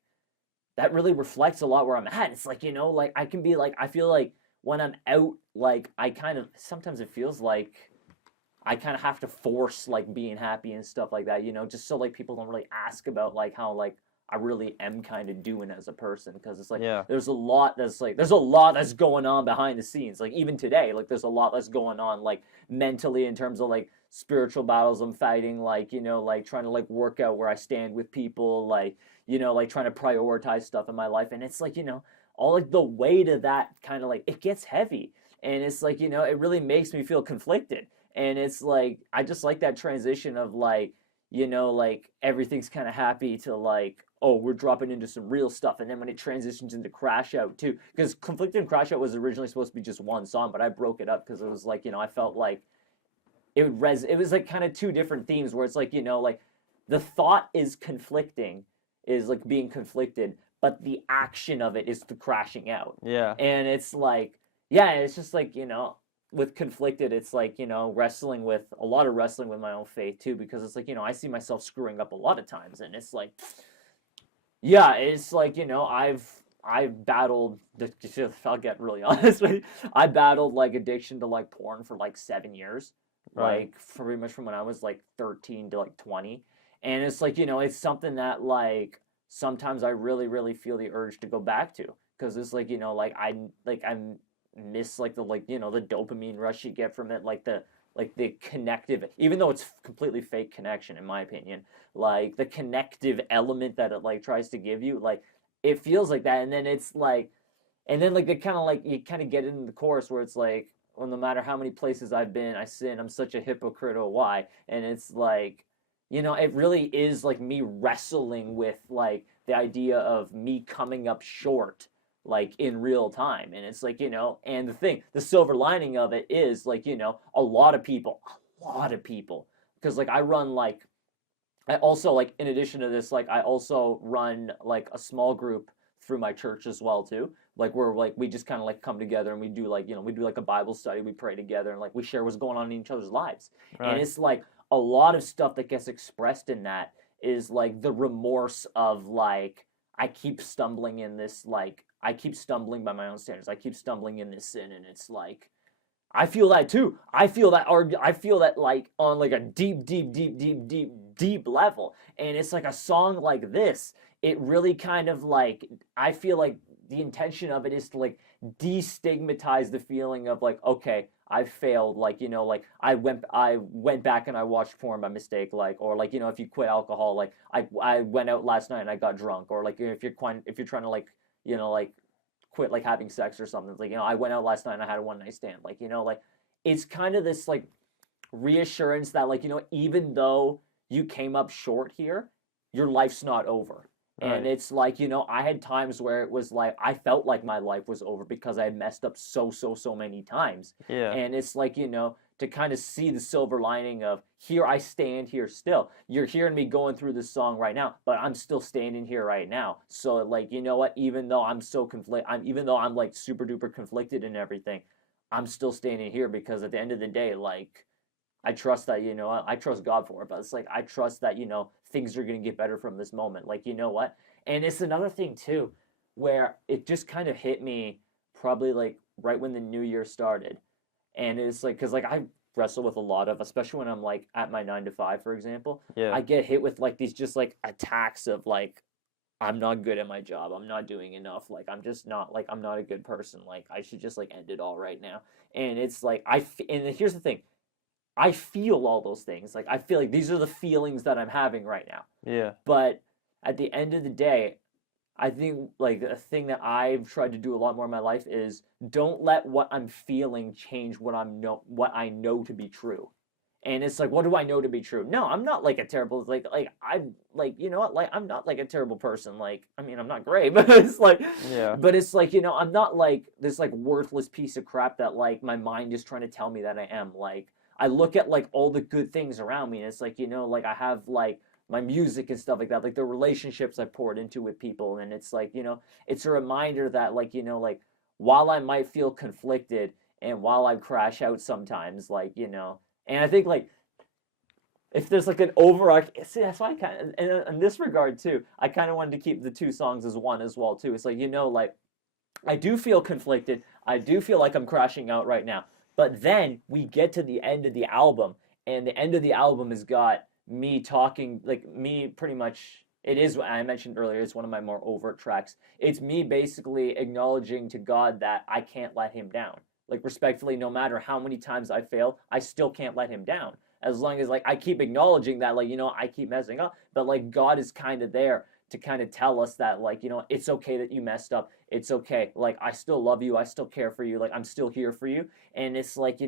that really reflects a lot where I'm at. It's like, you know, like I can be like, I feel like when I'm out, like I kind of sometimes it feels like I kind of have to force like being happy and stuff like that, you know, just so like people don't really ask about like how like I really am kind of doing as a person, because it's like there's a lot that's going on behind the scenes. Like even today, like there's a lot that's going on like mentally in terms of like spiritual battles I'm fighting, like, you know, like trying to like work out where I stand with people, like, you know, like trying to prioritize stuff in my life. And it's like, you know, all like the weight of that kind of like it gets heavy, and it's like, you know, it really makes me feel conflicted. And it's like I just like that transition of like, you know, like everything's kind of happy to like, oh, we're dropping into some real stuff. And then when it transitions into Crash Out too, because Conflicted and Crash Out was originally supposed to be just one song, but I broke it up because it was like, you know, I felt like it was like kind of 2 different themes where it's like, you know, like the thought is conflicting, is like being conflicted, but the action of it is the crashing out. Yeah. And it's like, yeah, it's just like, you know, with Conflicted, it's like, you know, wrestling with my own faith too, because it's like, you know, I see myself screwing up a lot of times, and it's like, yeah, it's like, you know, I've battled I'll get really honest with you. I battled like addiction to like porn for like 7 years, like pretty much from when I was like 13 to like 20. And it's like, you know, it's something that like sometimes I really, really feel the urge to go back to, because it's like, you know, like I miss like the, like, you know, the dopamine rush you get from it, like the connective, even though it's completely fake connection in my opinion, like the connective element that it like tries to give you, like it feels like that. And then it's like, and then like they kind of like you kind of get into the chorus where it's like, well, no matter how many places I've been, I sin, I'm such a hypocrite, oh why? And it's like, you know, it really is like me wrestling with like the idea of me coming up short like in real time. And it's like, you know, and the silver lining of it is like, you know, a lot of people, because like I run I also like in addition to this, like I also run like a small group through my church as well too. Like we're like we just kind of like come together and we do like we do like a Bible study, we pray together and like we share what's going on in each other's lives. And Right. it's like a lot of stuff that gets expressed in that is like the remorse of like I keep stumbling in this like I keep stumbling by my own standards. I keep stumbling in this sin and it's like I feel that too. I feel that like on like a deep level. And it's like a song like this. It really kind of like I feel like the intention of it is to like destigmatize the feeling of like okay, I failed. Like like I went back and I watched porn by mistake. Like or like if you quit alcohol, like I went out last night and I got drunk. Or like if you're trying to like like quit like having sex or something. It's like, I went out last night and I had a one night stand. Like, like it's kind of this like reassurance that like, even though you came up short here, your life's not over. And Right. it's like, I had times where it was like I felt like my life was over because I had messed up so many times. Yeah. And it's like, to kind of see the silver lining of here I stand here still. You're hearing me going through this song right now, but I'm still standing here right now. So like, you know what? Even though even though I'm like super duper conflicted and everything, I'm still standing here because at the end of the day, like I trust that, I trust God for it, but it's like I trust that, things are going to get better from this moment. Like, you know what? And it's another thing too, where it just kind of hit me probably like right when the new year started. And it's like, cause like I wrestle with a lot of, especially when I'm like at my 9 to 5, for example, Yeah. I get hit with like these just like attacks of like, I'm not good at my job. I'm not doing enough. Like, I'm just not like, I'm not a good person. Like, I should just like end it all right now. And it's like, and here's the thing. I feel all those things. Like I feel like these are the feelings that I'm having right now. Yeah. But at the end of the day, I think like a thing that I've tried to do a lot more in my life is don't let what I'm feeling change what I know to be true. And it's like, what do I know to be true? No, I'm not like a terrible I'm like what like I'm not like a terrible person. Like I mean I'm not great, Yeah. but it's like I'm not like this like worthless piece of crap that like my mind is trying to tell me that I am. Like I look at like all the good things around me and it's like like I have like my music and stuff like that, like the relationships I poured into with people, and it's like it's a reminder that like like while I might feel conflicted and while I crash out sometimes, like and I think like if there's like an overarching, see that's why I kind of in this regard too, I kind of wanted to keep the two songs as one as well too. It's like like I do feel conflicted, I do feel like I'm crashing out right now, but then we get to the end of the album, and the end of the album has got me talking like me pretty much. It is what I mentioned earlier. It's one of my more overt tracks. It's me basically acknowledging to God that I can't let him down. Like respectfully, no matter how many times I fail, I still can't let him down. As long as like I keep acknowledging that like I keep messing up, but like God is kind of there to kind of tell us that like it's okay that you messed up. It's okay. Like I still love you. I still care for you. Like I'm still here for you. And it's like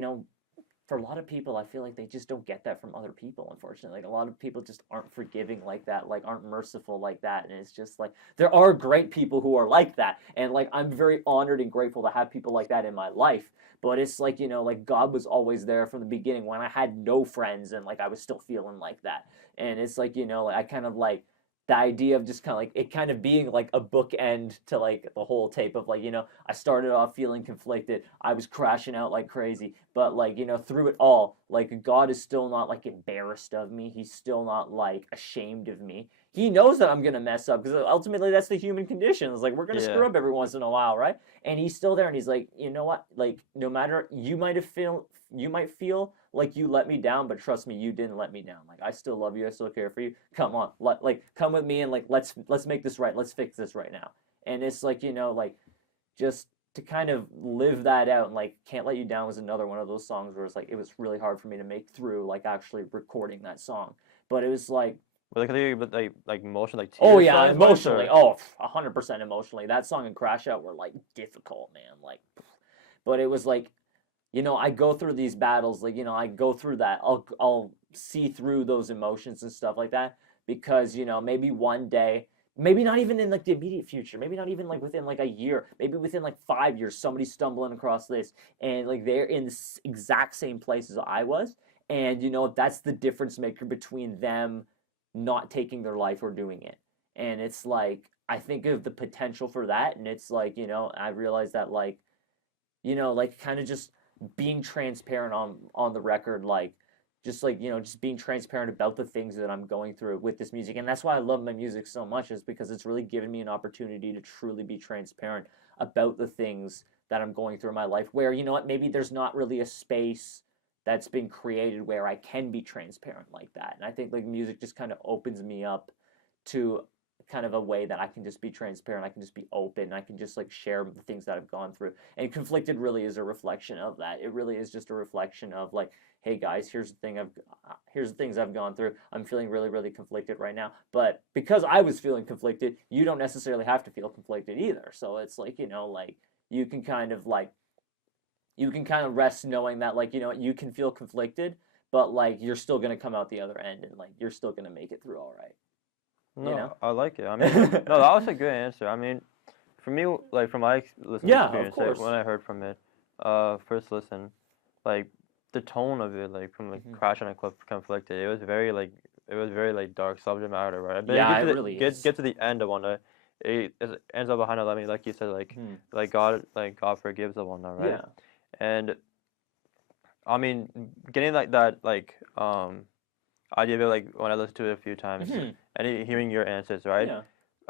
for a lot of people, I feel like they just don't get that from other people, unfortunately. Like a lot of people just aren't forgiving like that, like aren't merciful like that. And it's just like there are great people who are like that. And like I'm very honored and grateful to have people like that in my life. But it's like, like God was always there from the beginning when I had no friends and like I was still feeling like that. And it's like, like, I kind of like the idea of just kind of like it kind of being like a bookend to like the whole tape of like I started off feeling conflicted, I was crashing out like crazy, but like through it all, like God is still not like embarrassed of me, he's still not like ashamed of me. He knows that I'm gonna mess up because ultimately that's the human condition. It's like we're gonna screw up every once in a while, right? And he's still there and he's like, you know what, like no matter you might feel like you let me down, but trust me, you didn't let me down. Like I still love you, I still care for you. Come on, like come with me and like let's make this right. Let's fix this right now. And it's like like just to kind of live that out and like Can't Let You Down was another one of those songs where it's like it was really hard for me to make through like actually recording that song. But it was like But like emotion, like oh tears yeah, size-wise, emotionally. or- Oh, 100% emotionally. That song and Crash Out were like difficult, man. Like, but it was like I go through these battles, like, I go through that. I'll see through those emotions and stuff like that because, maybe one day, maybe not even in like the immediate future, maybe not even like within like a year, maybe within like 5 years, somebody's stumbling across this and like they're in the exact same place as I was. And, that's the difference maker between them not taking their life or doing it. And it's like I think of the potential for that, and it's like, I realize that like, like kind of just being transparent on the record, like just like, just being transparent about the things that I'm going through with this music. And that's why I love my music so much, is because it's really given me an opportunity to truly be transparent about the things that I'm going through in my life, where, maybe there's not really a space that's been created where I can be transparent like that. And I think like music just kind of opens me up to kind of a way that I can just be transparent, I can just be open, I can just like share the things that I've gone through. And Conflicted really is a reflection of that. It really is just a reflection of like, hey guys, here's the things I've gone through. I'm feeling really, really conflicted right now. But because I was feeling conflicted, you don't necessarily have to feel conflicted either. So it's like, like you can kind of rest knowing that like, you can feel conflicted, but like you're still gonna come out the other end, and like you're still gonna make it through all right. No, I like it. I mean, no, that was a good answer. I mean, for me, like from my listening experience, like, when I heard from it, first listen, like the tone of it, like from like Crash on a Cliff, Conflicted, it was very like dark subject matter, right? But Yeah, it really is. Get to the end of one, it ends up behind it. I mean, like you said, like God forgives the one, right? Yeah. And I mean, getting like that, like idea of it, like when I listened to it a few times and hearing your answers, right? Yeah.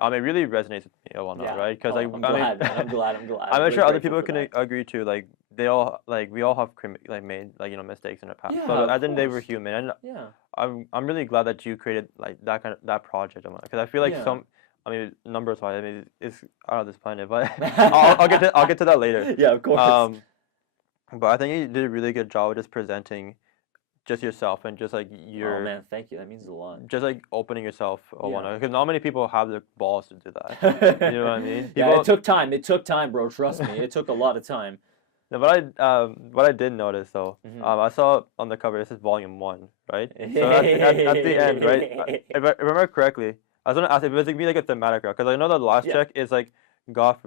It really resonates with me and whatnot, right? Because like I'm glad, man. I'm glad. I'm sure other people can agree too. Like we all have made like mistakes in our past, but at the end they were human, and I'm really glad that you created like that project, because I feel like numbers wise, I mean it's out of this planet, but I'll get to that later. Yeah, of course. But I think you did a really good job of just presenting just yourself and just like your. Oh man, thank you. That means a lot. Just like opening yourself, because not many people have the balls to do that. You know what I mean? Yeah, it took time. It took time, bro. Trust me, it took a lot of time. No, what I did notice though, I saw on the cover, this is Volume 1, right? So at the end, right? If I remember correctly, I was gonna ask if it was gonna be like a thematic route, because I know the last check is like God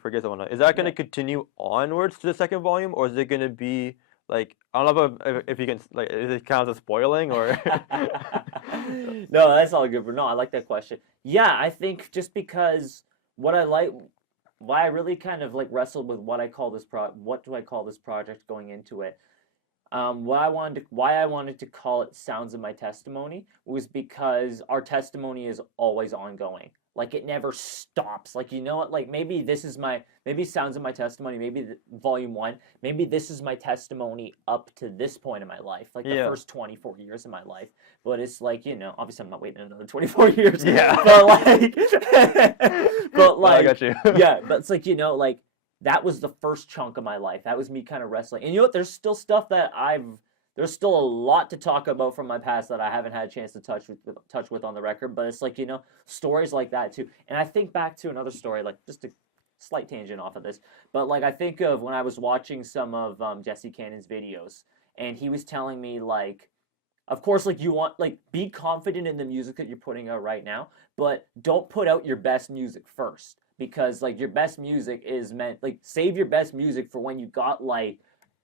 forgives the one. Is that gonna continue onwards to the second volume, or is it gonna be like, I don't know if you can, like, if it counts as spoiling or. No, that's all good. But no, I like that question. Yeah, I think just because why I really kind of like wrestled with what do I call this project going into it. Why I wanted to call it Sounds of My Testimony was because our testimony is always ongoing. Like it never stops. Like, what? Like maybe Sounds of My Testimony, maybe Volume 1, maybe this is my testimony up to this point in my life, like the first 24 years of my life. But it's like, obviously I'm not waiting another 24 years. Yeah. But like, I got you. Yeah, but it's like, like that was the first chunk of my life. That was me kind of wrestling. And there's still stuff that there's still a lot to talk about from my past that I haven't had a chance to touch with on the record. But it's like, stories like that too. And I think back to another story, like just a slight tangent off of this. But like I think of when I was watching some of Jesse Cannon's videos, and he was telling me like, of course, like you want, like, be confident in the music that you're putting out right now, but don't put out your best music first, because like your best music is meant, like, save your best music for when you got like,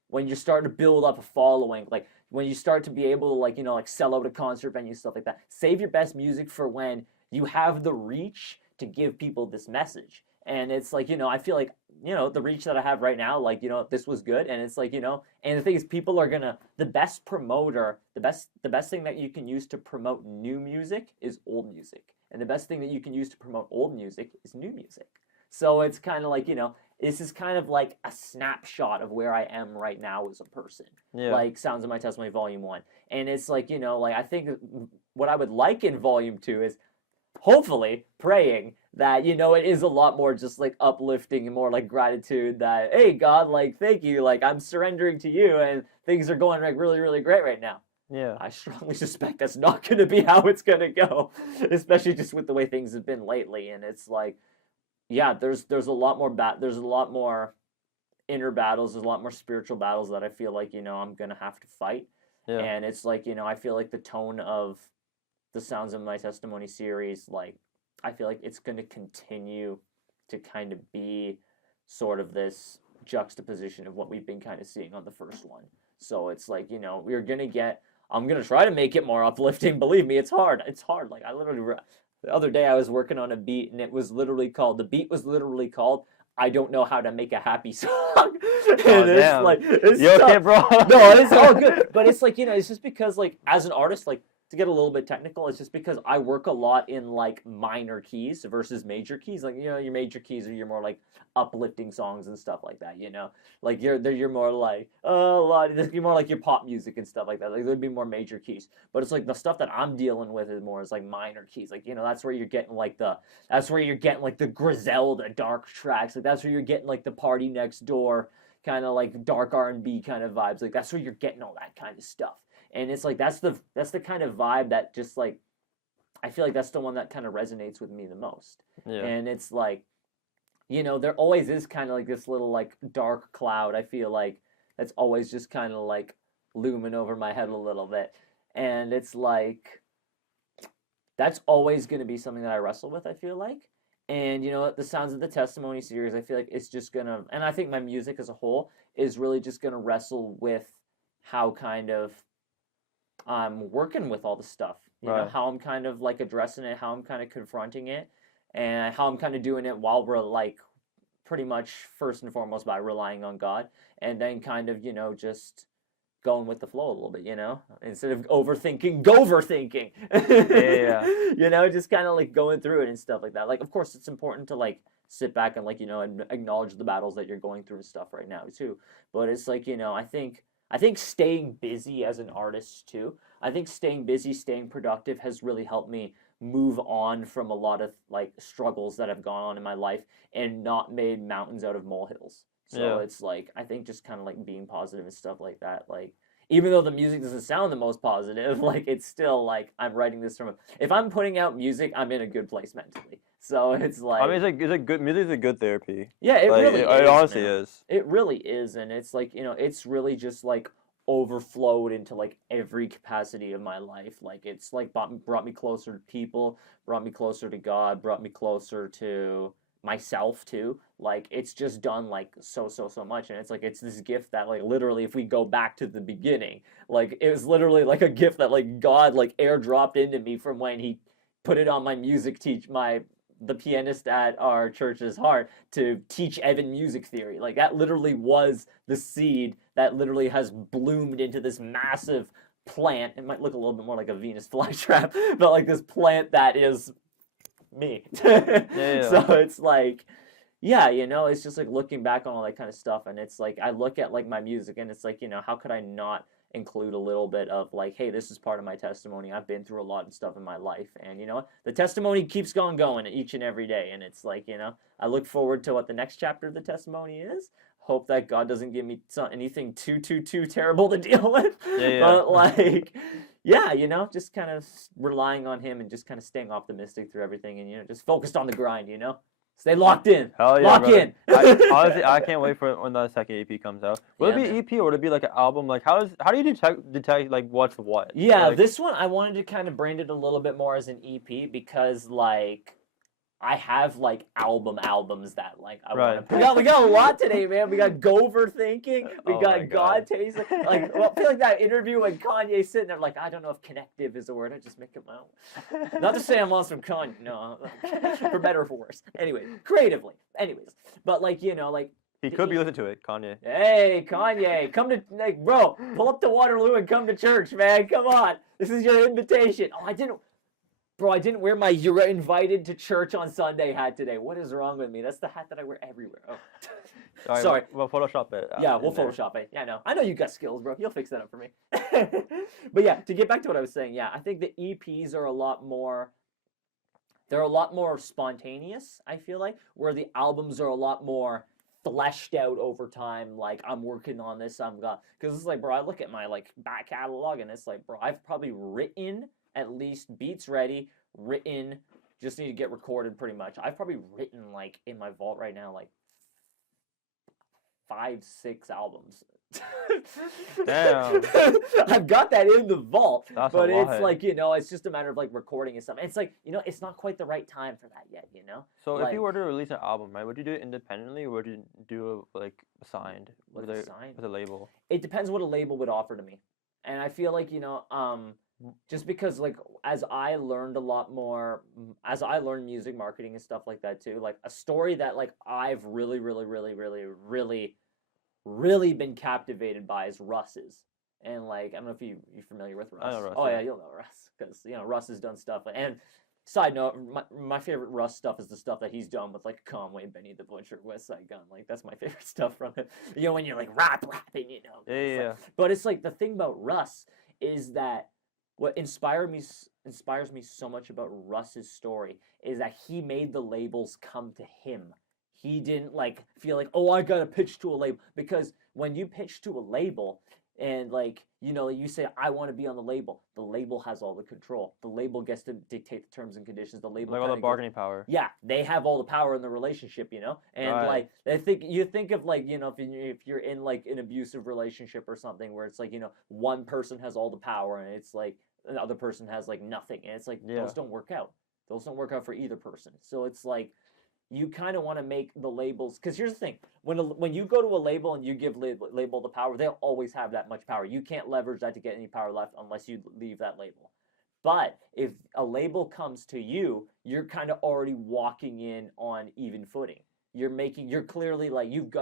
when you're starting to build up a following, like when you start to be able to like, like sell out a concert venue, stuff like that. Save your best music for when you have the reach to give people this message. And it's like, I feel like, the reach that I have right now, like, this was good. And it's like, and the thing is, people are gonna, the best thing that you can use to promote new music is old music. And the best thing that you can use to promote old music is new music. So it's kind of like, this is kind of like a snapshot of where I am right now as a person. Yeah. Like Sounds of My Testimony Volume 1. And it's like, like I think what I would like in Volume 2 is hopefully praying that, it is a lot more just like uplifting and more like gratitude that, hey God, like thank you, like I'm surrendering to you and things are going like really, really great right now. Yeah. I strongly suspect that's not going to be how it's going to go, especially just with the way things have been lately. And it's like, yeah, there's a lot more inner battles, there's a lot more spiritual battles that I feel like, I'm going to have to fight. Yeah. And it's like, I feel like the tone of the Sounds of My Testimony series, like, I feel like it's going to continue to kind of be sort of this juxtaposition of what we've been kind of seeing on the first one. So it's like, we're going to get I'm gonna try to make it more uplifting. Believe me, it's hard. It's hard. Like I literally, the other day I was working on a beat, and the beat was literally called "I don't know how to make a happy song." And it's damn. like, it's You okay, tough. bro? No, it's all good. But it's like, it's just because like as an artist, like to get a little bit technical, it's just because I work a lot in like minor keys versus major keys. Like, your major keys are your more like uplifting songs and stuff like that, Like you're more like you're more like your pop music and stuff like that. Like there'd be more major keys. But it's like the stuff that I'm dealing with is like minor keys. Like, that's where you're getting like the Griselda dark tracks. Like that's where you're getting like the Party Next Door kind of like dark R&B kind of vibes. Like that's where you're getting all that kind of stuff. And it's like that's the kind of vibe that just like I feel like that's the one that kind of resonates with me the most. Yeah. And it's like, there always is kind of like this little like dark cloud, I feel like, that's always just kind of like looming over my head a little bit. And it's like that's always going to be something that I wrestle with, I feel like. And the Sounds of the Testimony series, I feel like it's just gonna, and I think my music as a whole is really just gonna wrestle with how kind of I'm working with all the stuff, Right. how I'm kind of like addressing it, how I'm kind of confronting it, and how I'm kind of doing it while we're like pretty much first and foremost by relying on God, and then kind of just going with the flow a little bit, instead of overthinking, go-overthinking. Yeah. Just kind of like going through it and stuff like that. Like, of course, it's important to like sit back and like and acknowledge the battles that you're going through and stuff right now too. But it's like I think staying busy as an artist too. I think staying busy, staying productive has really helped me move on from a lot of like struggles that have gone on in my life and not made mountains out of molehills. So it's like I think just kind of like being positive and stuff like that. Like even though the music doesn't sound the most positive, like it's still like I'm writing this if I'm putting out music, I'm in a good place mentally. So it's like I mean, it's a good music is a good therapy. Yeah, it Like, really is. it honestly man. is. It really is, and it's like it's really just like overflowed into like every capacity of my life. Like it's like brought me closer to people, brought me closer to God, brought me closer to myself too. Like it's just done like so much, and it's like it's this gift that like literally if we go back to the beginning, like it was literally like a gift that like God like airdropped into me from when he put it on my music the pianist at our church's heart to teach Evan music theory. Like that literally was the seed that literally has bloomed into this massive plant. It might look a little bit more like a Venus flytrap, but like this plant that is me. Yeah. So it's like, yeah, it's just like looking back on all that kind of stuff, and it's like I look at like my music, and it's like, how could I not include a little bit of like, hey, this is part of my testimony. I've been through a lot of stuff in my life, and the testimony keeps on going each and every day, and it's like, I look forward to what the next chapter of the testimony is. Hope that God doesn't give me anything too terrible to deal with. Yeah. But like, yeah, just kind of relying on Him and just kind of staying optimistic through everything, and just focused on the grind. Stay locked in. Hell yeah, Lock brother. in. Honestly, I can't wait for when the second EP comes out. Will it be man. EP or would it be like an album? Like how do you detect like what's what? Yeah, Like, this one I wanted to kind of brand it a little bit more as an EP because like I have like albums that like I want to. We got a lot today, man. We got Go Overthinking. We got God Taste. Like I feel like that interview when Kanye's sitting there like I don't know if connective is a word. I just make it my own. Not to say I'm on some Kanye. No, for better or for worse. Anyway, creatively. Anyways, but like like. he could be listening to it, Kanye. Hey, Kanye, come to like, bro. Pull up to Waterloo and come to church, man. Come on, this is your invitation. Oh, I didn't wear my "you're invited to church on Sunday" hat today. What is wrong with me? That's the hat that I wear everywhere. Oh. Right, Sorry. We'll Photoshop it. Yeah, we'll Photoshop it. Yeah, I know you got skills, bro. You'll fix that up for me. But yeah, to get back to what I was saying, yeah, I think the EPs are a lot more spontaneous, I feel like, where the albums are a lot more fleshed out over time. Like I'm working on this, because it's like, bro, I look at my like back catalog and it's like, bro, I've probably written at least beats ready, just need to get recorded pretty much. I've probably written like in my vault right now like 5-6 albums. Damn. I've got that in the vault. That's but a lot. It's like, it's just a matter of like recording and stuff. And it's like, it's not quite the right time for that yet, So like, if you were to release an album, right, would you do it independently or would you do it like signed with a label? It depends what a label would offer to me. And I feel like, just because like as I learned a lot more, as I learned music marketing and stuff like that too, like a story that like I've really, really, really, really, really, really been captivated by is Russ's. And like I don't know if you're familiar with Russ. I know Russ, Oh yeah. yeah, you'll know Russ because Russ has done stuff. And side note, my favorite Russ stuff is the stuff that he's done with like Conway, Benny the Butcher, West Side Gun. Like that's my favorite stuff from it. When you're like rapping, Yeah, It's yeah. like, but it's like the thing about Russ is that what inspires me so much about Russ's story is that he made the labels come to him. He didn't like feel like, oh, I gotta pitch to a label, because when you pitch to a label and like you say I want to be on the label has all the control. The label gets to dictate the terms and conditions. The label Like all the bargaining power. yeah, they have all the power in the relationship, and Right. like you think of like if you're in like an abusive relationship or something where it's like one person has all the power and it's like the other person has like nothing, and it's like Yeah. those don't work out. Those don't work out for either person. So it's like you kind of want to make the labels, because here's the thing: when you go to a label and you give label the power, they'll always have that much power. You can't leverage that to get any power left unless you leave that label. But if a label comes to you, you're kind of already walking in on even footing. You're clearly like you've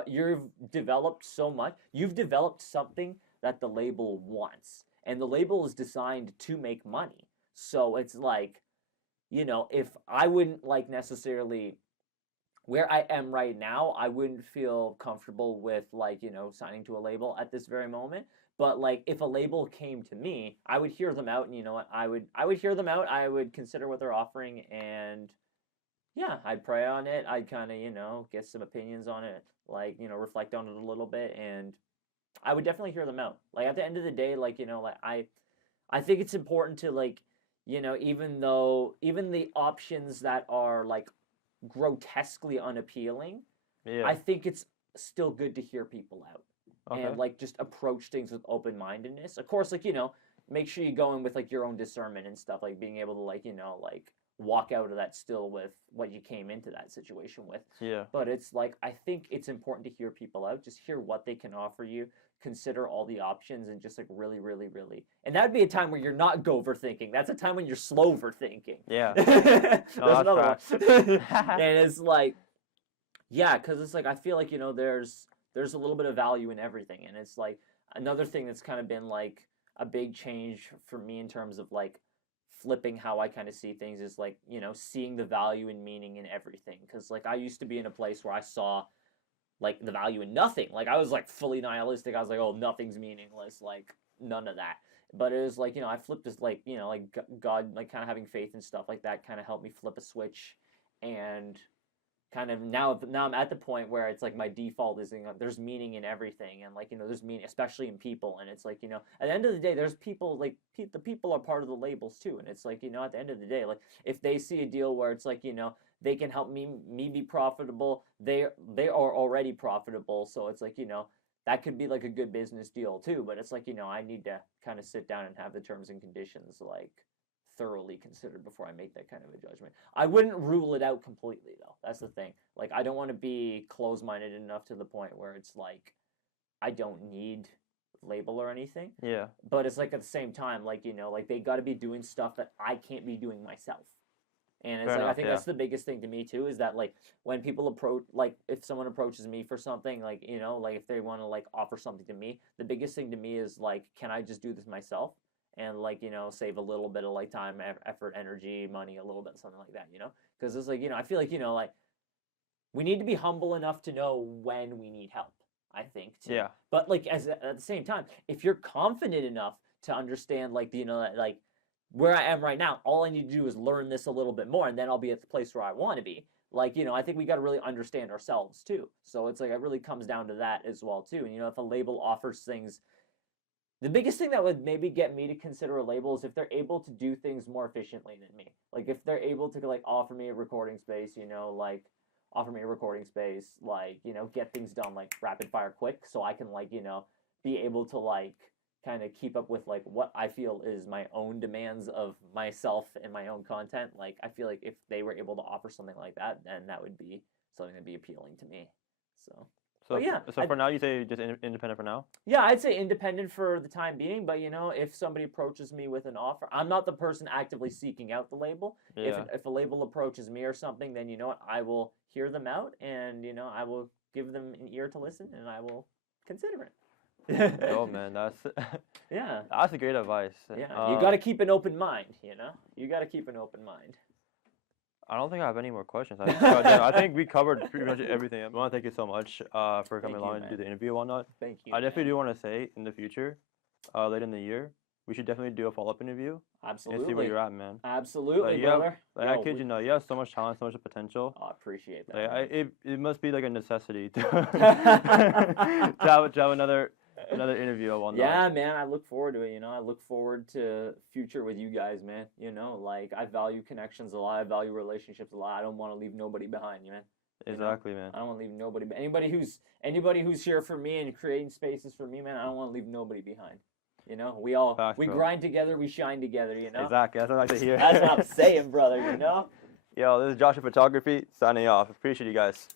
developed so much. You've developed something that the label wants, and the label is designed to make money. So it's like, if I wouldn't like necessarily where I am right now, I wouldn't feel comfortable with like, signing to a label at this very moment. But like if a label came to me, I would hear them out, and you know what? I would hear them out. I would consider what they're offering, and yeah, I'd pray on it. I'd kind of, get some opinions on it, like, reflect on it a little bit, and I would definitely hear them out. Like at the end of the day, like, like I think it's important to like, even the options that are like grotesquely unappealing, Yeah. I think it's still good to hear people out. Okay. And like just approach things with open-mindedness. Of course, like, make sure you go in with like your own discernment and stuff, like being able to like, like walk out of that still with what you came into that situation with. Yeah. But it's like I think it's important to hear people out, just hear what they can offer you, consider all the options, and just like really, really, really. And that'd be a time where you're not go overthinking. That's a time when you're slow overthinking. Yeah. There's another one. facts. And it's like, yeah, because it's like I feel like there's a little bit of value in everything, and it's like another thing that's kind of been like a big change for me in terms of like flipping how I kind of see things is like seeing the value and meaning in everything, because like I used to be in a place where I saw like the value in nothing. Like I was like fully nihilistic. I was like, oh, nothing's meaningless, like none of that. But it was like, I flipped this like, like God, like kind of having faith and stuff like that kind of helped me flip a switch, and kind of now I'm at the point where it's like my default is there's meaning in everything, and like there's meaning especially in people, and it's like at the end of the day there's people like the people are part of the labels too, and it's like at the end of the day, like if they see a deal where it's like they can help me be profitable, they are already profitable, so it's like that could be like a good business deal too, but it's like I need to kind of sit down and have the terms and conditions like thoroughly considered before I make that kind of a judgment. I wouldn't rule it out completely though. That's the thing. Like I don't want to be closed-minded enough to the point where it's like I don't need label or anything. Yeah. But it's like at the same time, like like they got to be doing stuff that I can't be doing myself. And it's Fair like enough, I think that's the biggest thing to me too, is that like when people approach, like if someone approaches me for something, like like if they want to like offer something to me, the biggest thing to me is like, can I just do this myself? And like save a little bit of like time, effort, energy, money, a little bit, something like that, because it's like I feel like like we need to be humble enough to know when we need help, I think too. Yeah. But like at the same time, if you're confident enough to understand like like where I am right now, all I need to do is learn this a little bit more, and then I'll be at the place where I want to be. Like I think we got to really understand ourselves too. So it's like it really comes down to that as well too. And if a label offers things. The biggest thing that would maybe get me to consider a label is if they're able to do things more efficiently than me. Like if they're able to like offer me a recording space, like offer me a recording space, like, get things done like rapid fire quick, so I can like, be able to like kind of keep up with like what I feel is my own demands of myself and my own content. Like I feel like if they were able to offer something like that, then that would be something that'd be appealing to me. So So yeah, for now, you say just independent for now. Yeah, I'd say independent for the time being, but if somebody approaches me with an offer, I'm not the person actively seeking out the label. Yeah. If a label approaches me or something, then you know what, I will hear them out, and I will give them an ear to listen, and I will consider it. Oh man, Yeah. that's a great advice. Yeah, you got to keep an open mind, You got to keep an open mind. I don't think I have any more questions. I think we covered pretty much everything. I want to thank you so much for coming along and do the interview and whatnot. Thank you. I definitely do want to say in the future, later in the year, we should definitely do a follow-up interview. Absolutely. And see where you're at, man. Absolutely, brother. I kid you not, you have so much talent, so much potential. I appreciate that. It must be like a necessity to have another interview or whatnot. Yeah, man, I look forward to it. I look forward to future with you guys, man. Like I value connections a lot. I value relationships a lot. I don't want to leave nobody behind, man. Exactly, man. I don't want to leave nobody. Anybody who's here for me and creating spaces for me, man. I don't want to leave nobody behind. We grind together, we shine together. Exactly. That's what I like to hear. That's what I'm saying, brother. Yo, this is Joshveer Photography signing off. Appreciate you guys.